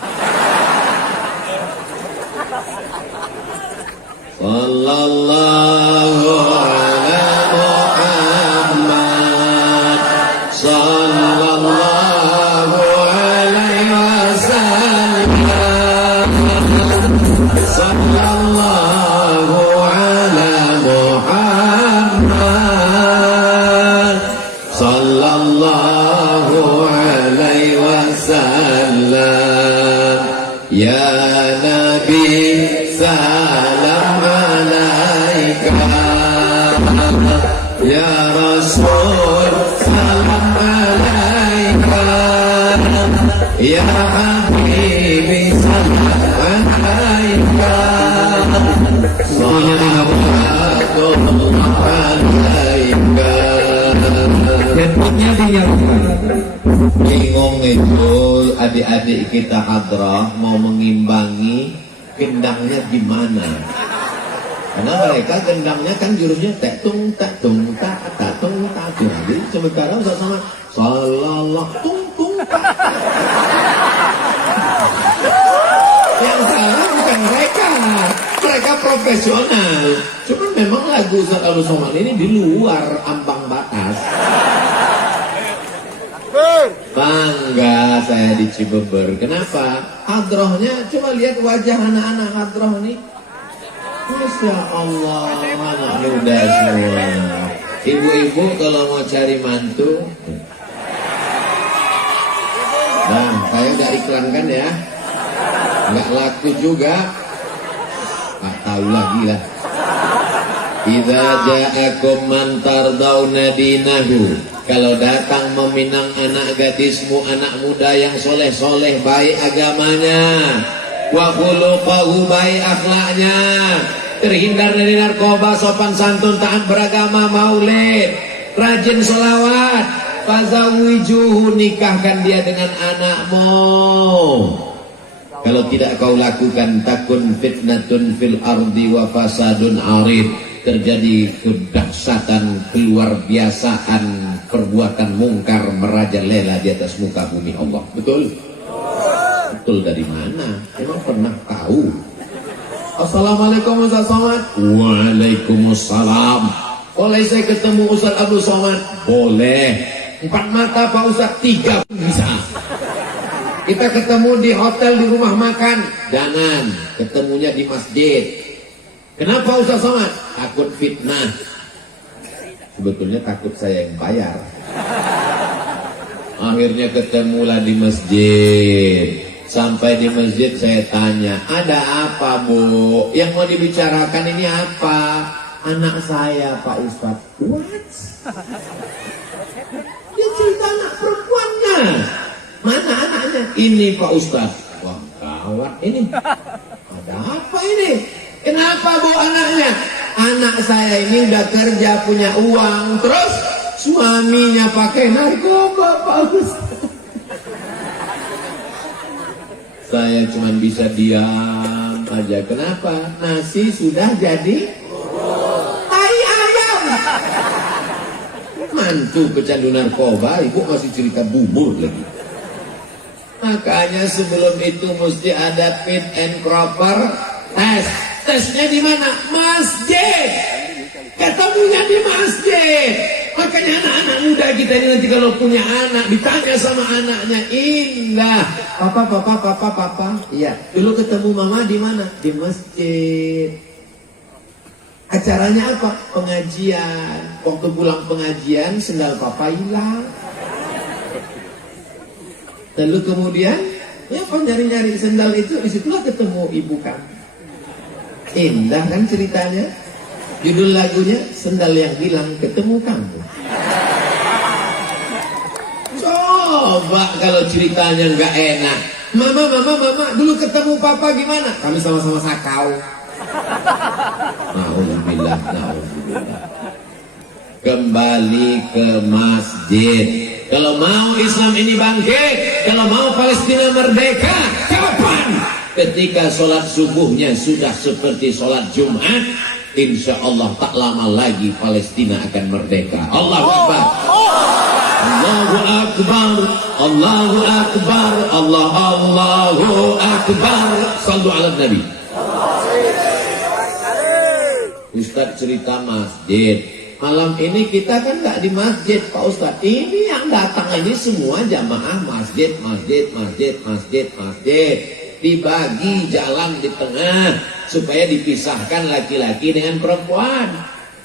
Sallallahu ala Muhammad, sallallahu alaihi wasallam, sallallahu ala Muhammad, sallallahu alaihi wasallam. Ya Nabi salam alaika, ya Rasul salam alaika, ya Habibi salam alaika, sallallahu alaika. Handphonenya dinyalakan. Bingung itu adik-adik kita hadrah mau mengimbangi gendangnya gimana? Karena mereka gendangnya kan jurusnya tak tung tak tung tak tak tung tak tung. Jadi sementara Ustaz Somad salallah tung tung tak. Yang salah bukan mereka. Mereka profesional. Cuma memang lagu Ustaz Abdul Somad ini di luar ambang batas. Bangga saya di Cibeber. Kenapa? Hadrohnya, coba lihat wajah anak-anak hadroh ini. Masya Allah, anak muda semua. Ibu-ibu kalau mau cari mantu, nah, saya udah iklankan ya. Nggak laku juga. Nggak tahu lagi lah. Idza ja'akum man tardawna dinahu. Kalau datang meminang anak gadismu, anak muda yang soleh-soleh, baik agamanya, wa khuluquhu, baik akhlaknya, terhindar dari narkoba, sopan santun, taat beragama, maulid, rajin sholawat, fazawijuhu, nikahkan dia dengan anakmu. Kalau tidak kau lakukan, takun fitnatun fil ardi wa fasadun arid, terjadi kedahsyatan, keluar biasaan, perbuatan mungkar merajalela di atas muka bumi Allah. Betul? Betul dari mana? Emang pernah tahu? Assalamualaikum Ustaz Somad. Waalaikumsalam. Boleh saya ketemu Ustaz Abdul Somad? Boleh. 4 mata Pak Ustaz, 3 bisa. Kita ketemu di hotel, di rumah makan, jangan. Ketemunya di masjid. Kenapa Ustaz Somad? Takut fitnah. Sebetulnya takut saya yang bayar. Akhirnya ketemulah di masjid. Sampai di masjid saya tanya, ada apa Bu? Yang mau dibicarakan ini apa? Anak saya Pak Ustaz. What? Dia cerita anak perempuannya. Mana anaknya? Ini Pak Ustaz. Wah gawat ini. Ada apa ini? Kenapa Bu anaknya? Anak saya ini udah kerja, punya uang, terus suaminya pakai narkoba Pak Ustaz. Saya cuma bisa diam aja. Kenapa? Nasi sudah jadi tai ayam. Mantu pecandu narkoba, ibu masih cerita bubur lagi. Makanya sebelum itu mesti ada fit and proper test. Tesnya di mana? Masjid. Ketemunya di masjid. Makanya anak-anak muda kita ini nanti kalau punya anak ditanya sama anaknya, indah. Papa. Iya. Dulu ketemu mama di mana? Di masjid. Acaranya apa? Pengajian. Waktu pulang pengajian sendal papa hilang. Lalu kemudian ya apa nyari-nyari sendal itu, disitulah ketemu ibu kami. Indah kan ceritanya. Judul lagunya Sendal yang Hilang Ketemu Kamu. Coba kalau ceritanya nggak enak. Mama, dulu ketemu papa gimana? Kami sama-sama sakau. Alhamdulillah. Kembali ke masjid. Kalau mau Islam ini bangkit, kalau mau Palestina merdeka, kapan? Ketika sholat subuhnya sudah seperti sholat Jumat, insya Allah tak lama lagi Palestina akan merdeka. Allahu Akbar. Allahu Akbar. Allahu Akbar. Allahu Akbar. Sallu ala Nabi. Ustaz cerita masjid. Malam ini kita kan nggak di masjid, Pak Ustaz. Ini yang datang ini semua jamaah masjid. Dibagi jalan di tengah supaya dipisahkan laki-laki dengan perempuan.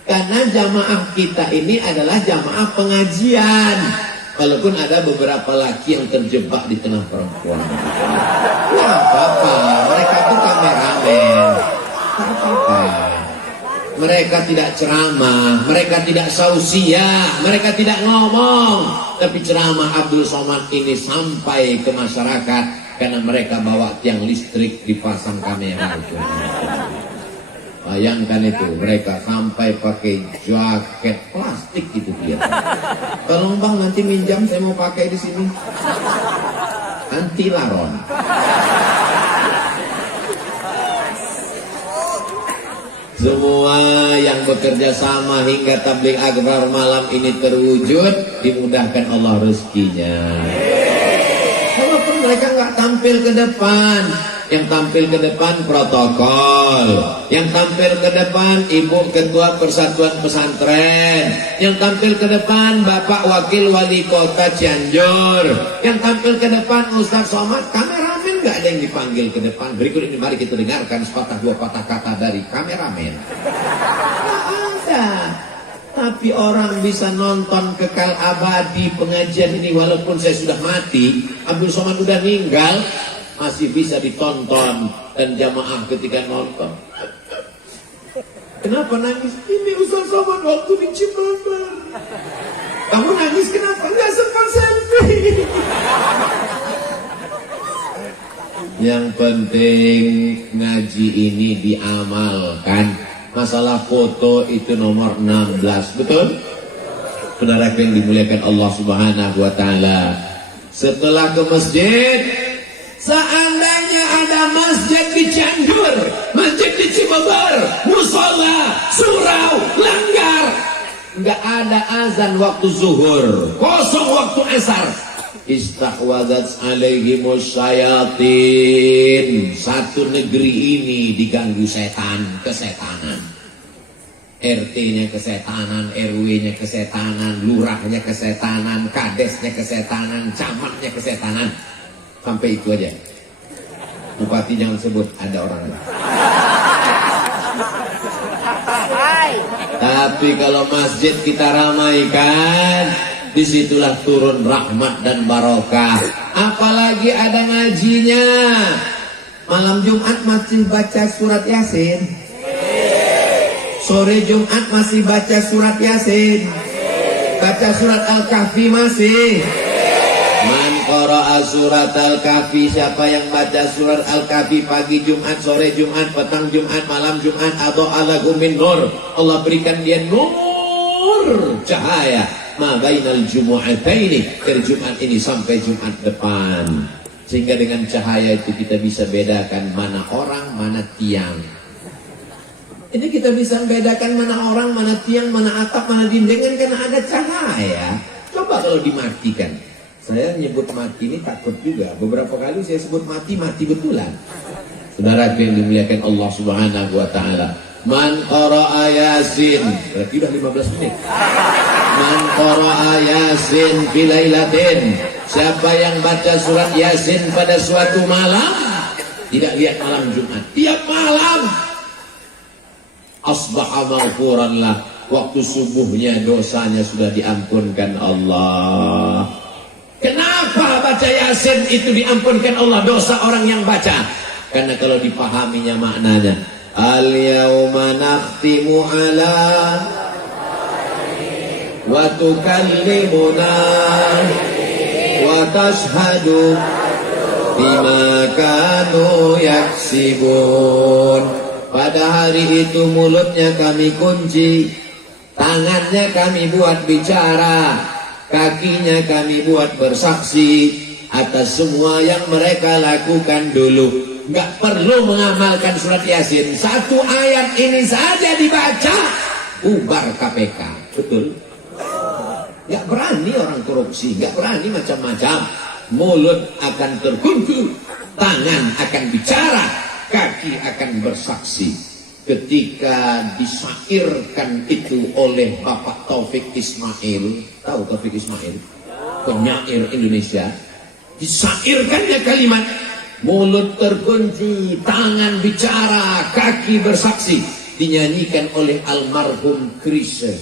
Karena jamaah kita ini adalah jamaah pengajian. Walaupun ada beberapa laki yang terjebak di tengah perempuan. Nggak apa-apa, mereka itu kameramen. Nggak apa-apa. Mereka tidak ceramah, mereka tidak sausiah, mereka tidak ngomong. Tapi ceramah Abdul Somad ini sampai ke masyarakat karena mereka bawa tiang listrik dipasang kamera itu. Bayangkan itu, mereka sampai pakai jaket plastik itu dia. Tolong bang, nanti minjam, saya mau pakai di sini. Anti laron. Semua yang bekerja sama hingga tabligh akbar malam ini terwujud, dimudahkan Allah rezekinya. Walaupun mereka nggak tampil ke depan, yang tampil ke depan protokol, yang tampil ke depan ibu ketua persatuan pesantren, yang tampil ke depan bapak wakil wali kota Cianjur, yang tampil ke depan Ustaz Somad. Kameramen nggak ada yang dipanggil ke depan. Berikut ini mari kita dengarkan sepatah dua patah kata dari kameramen. Nggak ada. Tapi orang bisa nonton kekal abadi pengajian ini walaupun saya sudah mati, Abdul Somad sudah meninggal, masih bisa ditonton dan jamaah ketika nonton. Kenapa nangis? Ini Ustaz Somad waktu di Cimabar. Kamu nangis kenapa? Nggak sempat selfie. Yang penting ngaji ini diamalkan. Masalah foto itu nomor 16, betul? Saudara yang dimuliakan Allah Subhanahu wa taala. Setelah ke masjid, seandainya ada masjid di Cianjur, masjid di Cimabar, musola, surau, langgar, nggak ada azan waktu zuhur, kosong waktu asar. Istahwadzat alaihimus syayatin. Satu negeri ini diganggu setan, kesetanan. RT-nya kesetanan, RW-nya kesetanan, lurahnya kesetanan, kadesnya kesetanan, camatnya kesetanan. Sampai itu aja. Bupati jangan sebut, ada orang lain. Tapi kalau masjid kita ramaikan, disitulah turun rahmat dan barokah. Apalagi ada ngajinya. Malam Jumat masih baca surat Yasin. Sore Jumat masih baca surat Yasin. Baca surat Al-Kahfi masih. Man qara'a surat Al-Kahfi, siapa yang baca surat Al-Kahfi pagi Jumat, sore Jumat, petang Jumat, malam Jumat, adha'a lahu min nur. Allah berikan dia nur, cahaya. Ma bainal jumu'ataini, dari Jumat ini sampai Jumat depan. Sehingga dengan cahaya itu kita bisa bedakan mana orang, mana tiang. Ini kita bisa bedakan mana orang, mana tiang, mana atap, mana dinding, karena ada cahaya. Coba kalau dimatikan. Saya nyebut mati ini takut juga. Beberapa kali saya sebut mati, mati betulan. Saudara yang dimuliakan Allah Subhanahu wa taala. Man qara'a Yasin, berarti udah 15 menit. Man qara'a Yasin fi lailatin, siapa yang baca surat Yasin pada suatu malam, tidak lihat malam Jumat, tiap malam asbaha maghfuran lah. Waktu subuhnya dosanya sudah diampunkan Allah. Kenapa baca Yasin itu diampunkan Allah dosa orang yang baca? Karena kalau dipahaminya maknanya, al-yauma nakhtimu ala wa tukallimuna wa tashhadu bima kanu yaksibun. Pada hari itu mulutnya kami kunci, tangannya kami buat bicara, kakinya kami buat bersaksi atas semua yang mereka lakukan dulu. Nggak perlu mengamalkan surat Yasin, satu ayat ini saja dibaca, bubar KPK. Betul? Nggak berani orang korupsi, nggak berani macam-macam. Mulut akan terkunci, tangan akan bicara, kaki akan bersaksi. Ketika disairkan itu oleh Bapak Taufik Ismail, tahu Taufik Ismail? Penyair Indonesia. Disairkannya kalimat, mulut terkunci, tangan bicara, kaki bersaksi, dinyanyikan oleh almarhum Chrisye.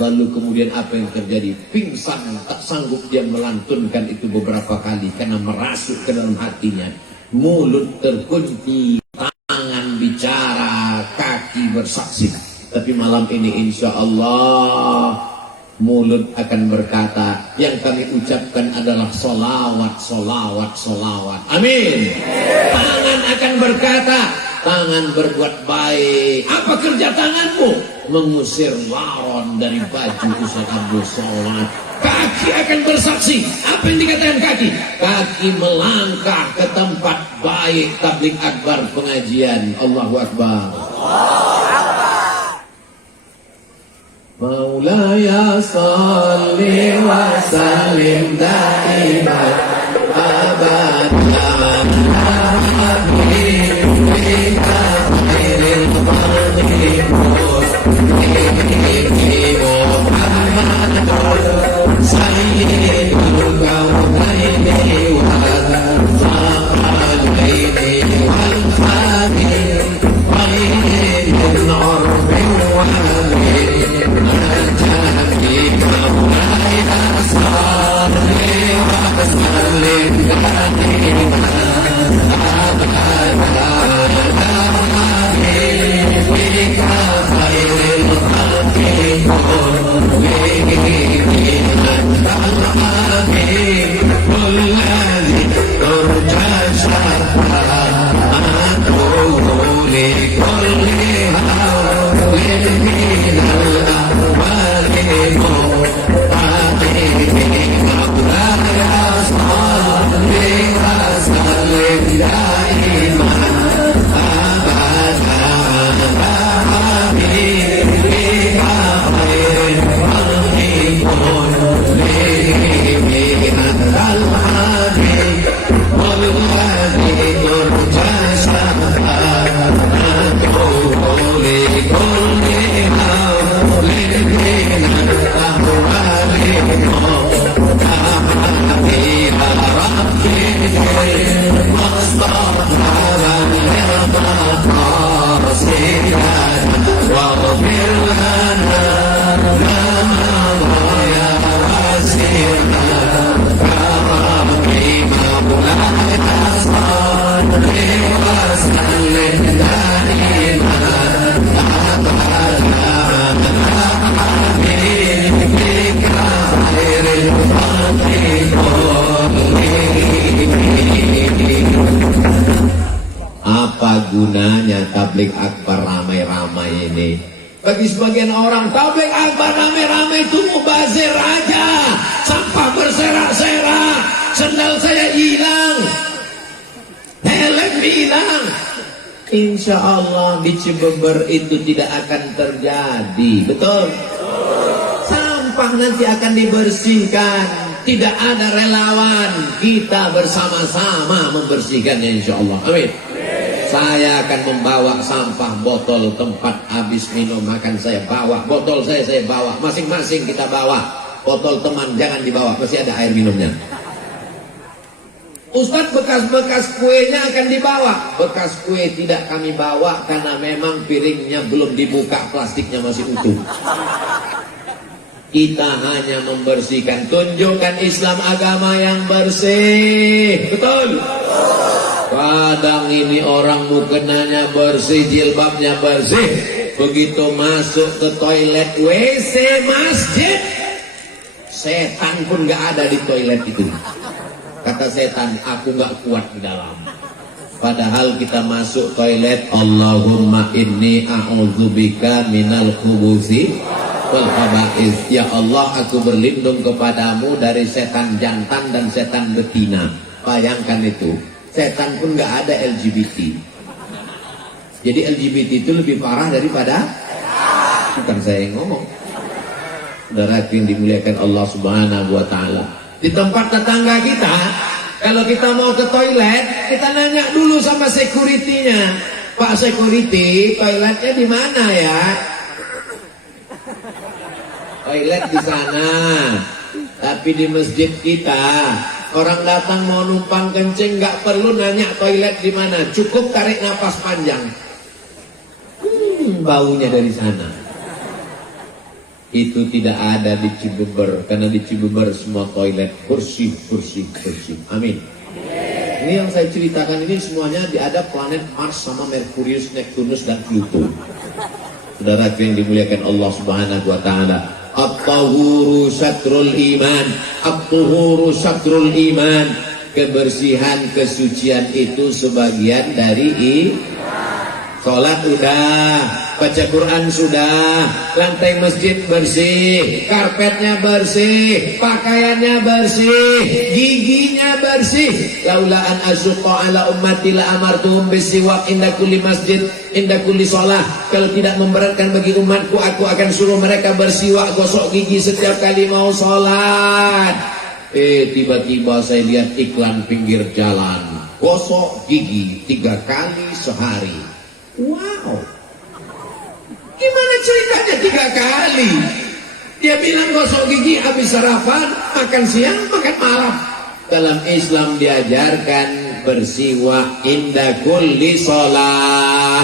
Lalu kemudian apa yang terjadi? Pingsan, tak sanggup dia melantunkan itu beberapa kali karena merasuk ke dalam hatinya. Mulut terkunci, tangan bicara, kaki bersaksi. Tapi malam ini insya Allah mulut akan berkata, yang kami ucapkan adalah solawat, solawat, solawat. Amin. Tangan akan berkata, tangan berbuat baik. Apa kerja tanganmu? Mengusir laron dari baju Ustaz Abdul Somad. Kaki akan bersaksi. Apa yang dikatakan kaki? Kaki melangkah ke tempat baik tabligh akbar pengajian. Allahu Akbar. Maulaya salli wa sallim daiman abadan ala habibika khairil khalqi Muhammadun sayyidul kaunaini wal thaqalaini wal khadim khairil urbi wal gunanya tabligh akbar ramai-ramai ini? Bagi sebagian orang tabligh akbar ramai-ramai itu mubazir aja, sampah berserak-serak, sendal saya hilang, helm hilang. Insya Allah di Cibeber itu tidak akan terjadi, betul? Sampah nanti akan dibersihkan, tidak ada relawan, kita bersama-sama membersihkannya insya Allah. Amin. Saya akan membawa sampah botol tempat habis minum makan, saya bawa botol, saya bawa, masing-masing kita bawa botol, teman jangan dibawa, masih ada air minumnya. Ustadz, bekas-bekas kuenya akan dibawa. Bekas kue tidak kami bawa karena memang piringnya belum dibuka, plastiknya masih utuh. Kita hanya membersihkan. Tunjukkan Islam agama yang bersih. Betul? Kadang ini orang mukenanya bersih, jilbabnya bersih. Begitu masuk ke toilet WC masjid, setan pun gak ada di toilet itu. Kata setan, aku gak kuat di dalam. Padahal kita masuk toilet, Allahumma inni a'udzubika minal khubuthi wal khaba'ith. Ya Allah, aku berlindung kepadamu dari setan jantan dan setan betina. Bayangkan itu, setan pun gak ada LGBT. Jadi LGBT itu lebih parah daripada, bukan saya yang ngomong. Saudara yang dimuliakan Allah Subhanahu wa Ta'ala. Di tempat tetangga kita, kalau kita mau ke toilet, kita nanya dulu sama security-nya. Pak security, toiletnya di mana ya? Toilet di sana. Tapi di masjid kita, orang datang mau numpang kencing, nggak perlu nanya toilet di mana. Cukup tarik napas panjang. Baunya dari sana. Itu tidak ada di Cibeber, karena di Cibeber semua toilet bersih. Amin. Ini yang saya ceritakan ini semuanya ada planet Mars sama Merkurius, Neptunus dan Pluto. Saudara yang dimuliakan Allah Subhanahu wa Ta'ala. At-tahuru syatrul iman. At-tuhuru syatrul iman. Kebersihan, kesucian itu sebagian dari sholat udah, baca Quran sudah, lantai masjid bersih, karpetnya bersih, pakaiannya bersih, giginya bersih. Laula an asyqa ala ummati la amartuhum bisiwak inda kulli masjid inda kulli shalah. Kalau tidak memberatkan bagi umatku, aku akan suruh mereka bersiwak, gosok gigi setiap kali mau sholat. Tiba-tiba saya lihat iklan pinggir jalan, gosok gigi 3 kali sehari. Wow, gimana ceritanya 3 kali? Dia bilang gosok gigi habis sarapan, makan siang, makan malam. Dalam Islam diajarkan bersiwak inda kulli sholah.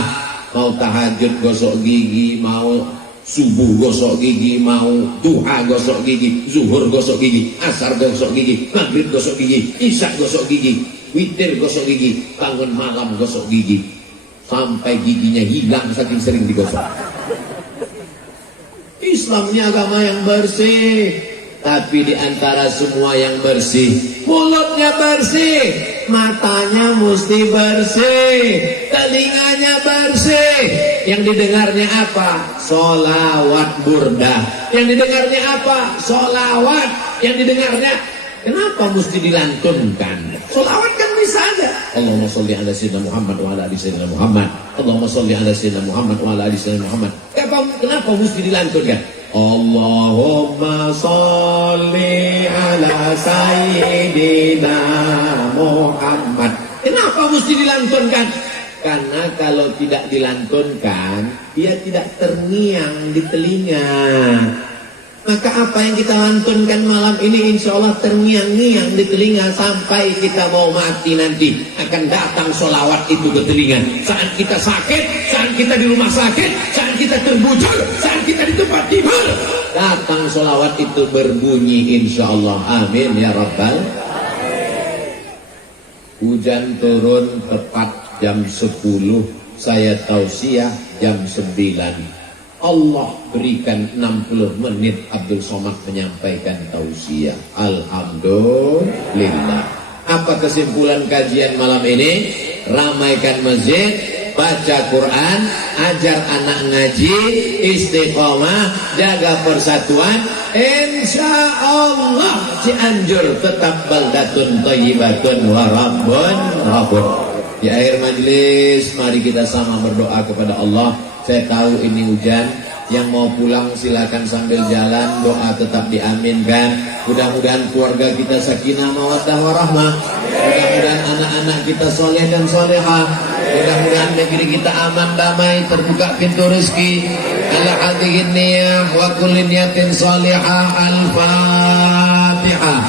Mau tahajud gosok gigi, mau subuh gosok gigi, mau duha gosok gigi, zuhur gosok gigi, asar gosok gigi, maghrib gosok gigi, isya gosok gigi, witir gosok gigi, bangun malam gosok gigi. Sampai giginya hilang saking sering digosok. Islamnya agama yang bersih. Tapi di antara semua yang bersih, mulutnya bersih, matanya mesti bersih, telinganya bersih. Yang didengarnya apa? Sholawat burdah. Yang didengarnya apa? Sholawat. Yang didengarnya, kenapa mesti dilantunkan? Sholawat kan bisa aja. Allahumma sholli ala sayyidina Muhammad wa ala ali sayyidina Muhammad. Allahumma sholli ala sayyidina Muhammad wa ala ali sayyidina Muhammad. Kenapa mesti dilantunkan? Allahumma sholli ala sayyidina Muhammad. Kenapa mesti dilantunkan? Karena kalau tidak dilantunkan, dia tidak terngiang di telinga. Maka apa yang kita lantunkan malam ini insya Allah terngiang-ngiang di telinga sampai kita mau mati nanti. Akan datang sholawat itu ke telinga. Saat kita sakit, saat kita di rumah sakit, saat kita terbujur, saat kita di tempat tidur, datang sholawat itu berbunyi insya Allah. Amin ya Rabbal. Hujan turun tepat jam 10. Saya tausiah jam 9. Allah berikan 60 menit Abdul Somad menyampaikan tausiah. Alhamdulillah. Apa kesimpulan kajian malam ini? Ramaikan masjid, baca Quran, ajar anak ngaji, istiqomah, jaga persatuan. Insya Allah Cianjur tetap baldatun thayyibatun wa rabbun ghafur. Di akhir majelis, mari kita sama berdoa kepada Allah. Saya tahu ini hujan, yang mau pulang silakan sambil jalan, doa tetap diaminkan. Mudah-mudahan keluarga kita sakinah mawaddah warahmah. Mudah-mudahan anak-anak kita soleh dan solehah. Mudah-mudahan negeri kita aman damai, terbuka pintu rezeki. Ala hadhihi niyah wa kulli niyatin salihah. Al-Fatihah.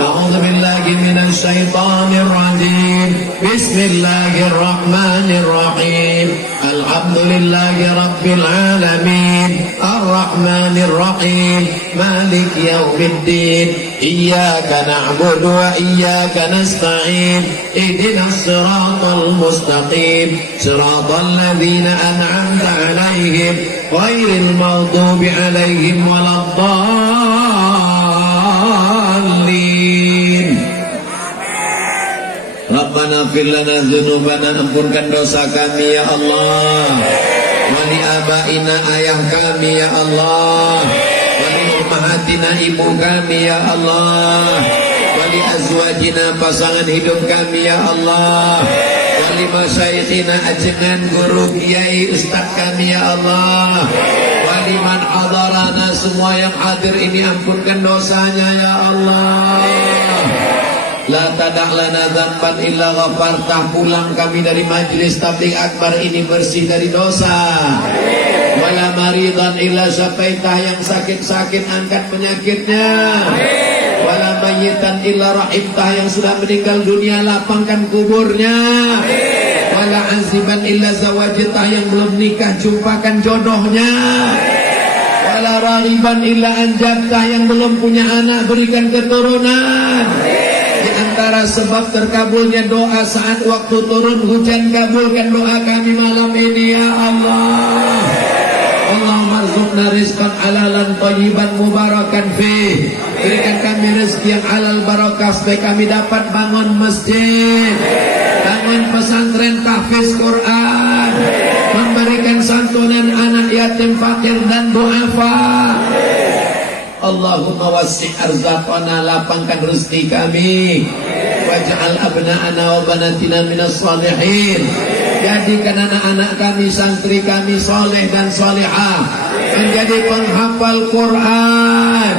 أعوذ بالله من الشيطان الرجيم بسم الله الرحمن الرحيم الحمد لله رب العالمين الرحمن الرحيم مالك يوم الدين إياك نعبد وإياك نستعين اهدنا الصراط المستقيم صراط الذين أنعمت عليهم غير المغضوب عليهم ولا الضالين. Rabbana fir lana dzunubana, ampunkan dosa kami ya Allah, wali abaina ayah kami ya Allah, wali ummahatina ibu kami ya Allah, wali azwajina pasangan hidup kami ya Allah, wali masyayikhina ajengan guru kiai ustaz kami ya Allah, wali man hadarana, semua yang hadir ini ampunkan dosanya ya Allah. La tadak lana dzanban illa ghafartah, pulang kami dari majlis tabligh akbar ini bersih dari dosa. Wala maridan illa syafaitah, yang sakit-sakit angkat penyakitnya. Wala mayyitan illa rahimtah, yang sudah meninggal dunia lapangkan kuburnya. Wala aziban illa zawajitah, yang belum nikah jumpakan jodohnya. Wala raghiban illa anjabtah, yang belum punya anak berikan keturunan. Di antara sebab terkabulnya doa saat waktu turun hujan, kabulkan doa kami malam ini ya Allah. Allahumma rzuqna rizqan halalan thayyiban mubarakan fih. Berikan kami rezeki yang halal barakah supaya kami dapat bangun masjid, bangun pesantren tahfiz Quran, memberikan santunan anak yatim fakir dan duafa. Allahumma wasi' arzaqana, lapangkan rezeki kami. Waj'al abna'ana wa banatina minas salihin, jadikan anak-anak kami, santri kami soleh dan solehah, menjadi penghafal Quran.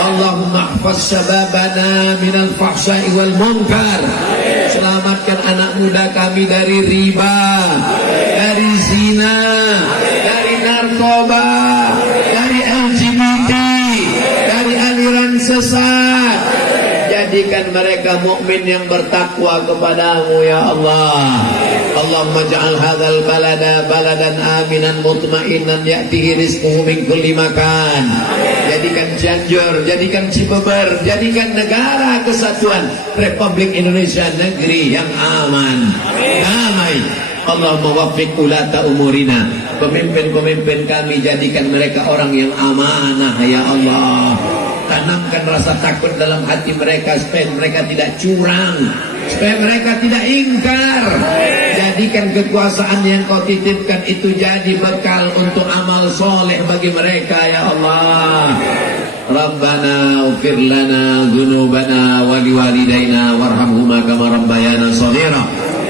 Allahumma ihfaz syababana minal fahsya'i wal munkar, selamatkan anak muda kami dari riba, dari zina, dari narkoba, dari LGBT, dari aliran sesat. Jadikan mereka mukmin yang bertakwa kepadamu ya Allah. Allahumma ja'al hadzal balada baladan aminan mutmainan ya'tihi rizquhu min kulli makan. Jadikan Cianjur, jadikan Cibeber, jadikan negara kesatuan Republik Indonesia negeri yang aman, damai. Allahumma waffiq ulata umurina, pemimpin-pemimpin kami jadikan mereka orang yang amanah ya Allah. Tanamkan rasa takut dalam hati mereka supaya mereka tidak curang, supaya mereka tidak ingkar. Jadikan kekuasaan yang kau titipkan itu jadi bekal untuk amal soleh bagi mereka ya Allah. Rabbana ighfir lana dzunubana wa liwalidayna warhamhuma kama rabbayana shaghira.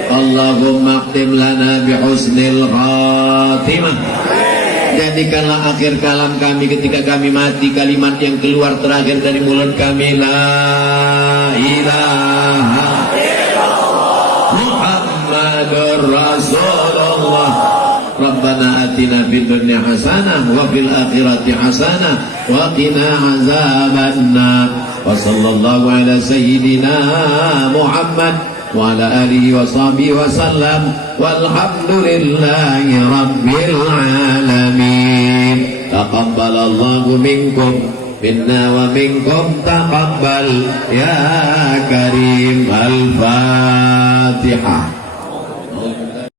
Allahumma khtim lana bihusnil khatimah. Jadikanlah akhir kalam kami ketika kami mati kalimat yang keluar terakhir dari mulut kami, la ilaha illallah Muhammadur Rasulullah. Rabbana atina fid dunya hasanah wa fil akhirati hasanah wa qina azabannar. Wa sallallahu ala sayyidina Muhammad wa ala alihi wa sahbihi wa sallam walhamdulillahi rabbil alamin. Taqabbalallahu minkum minna wa minkum taqabbal ya karim. Al-Fatihah.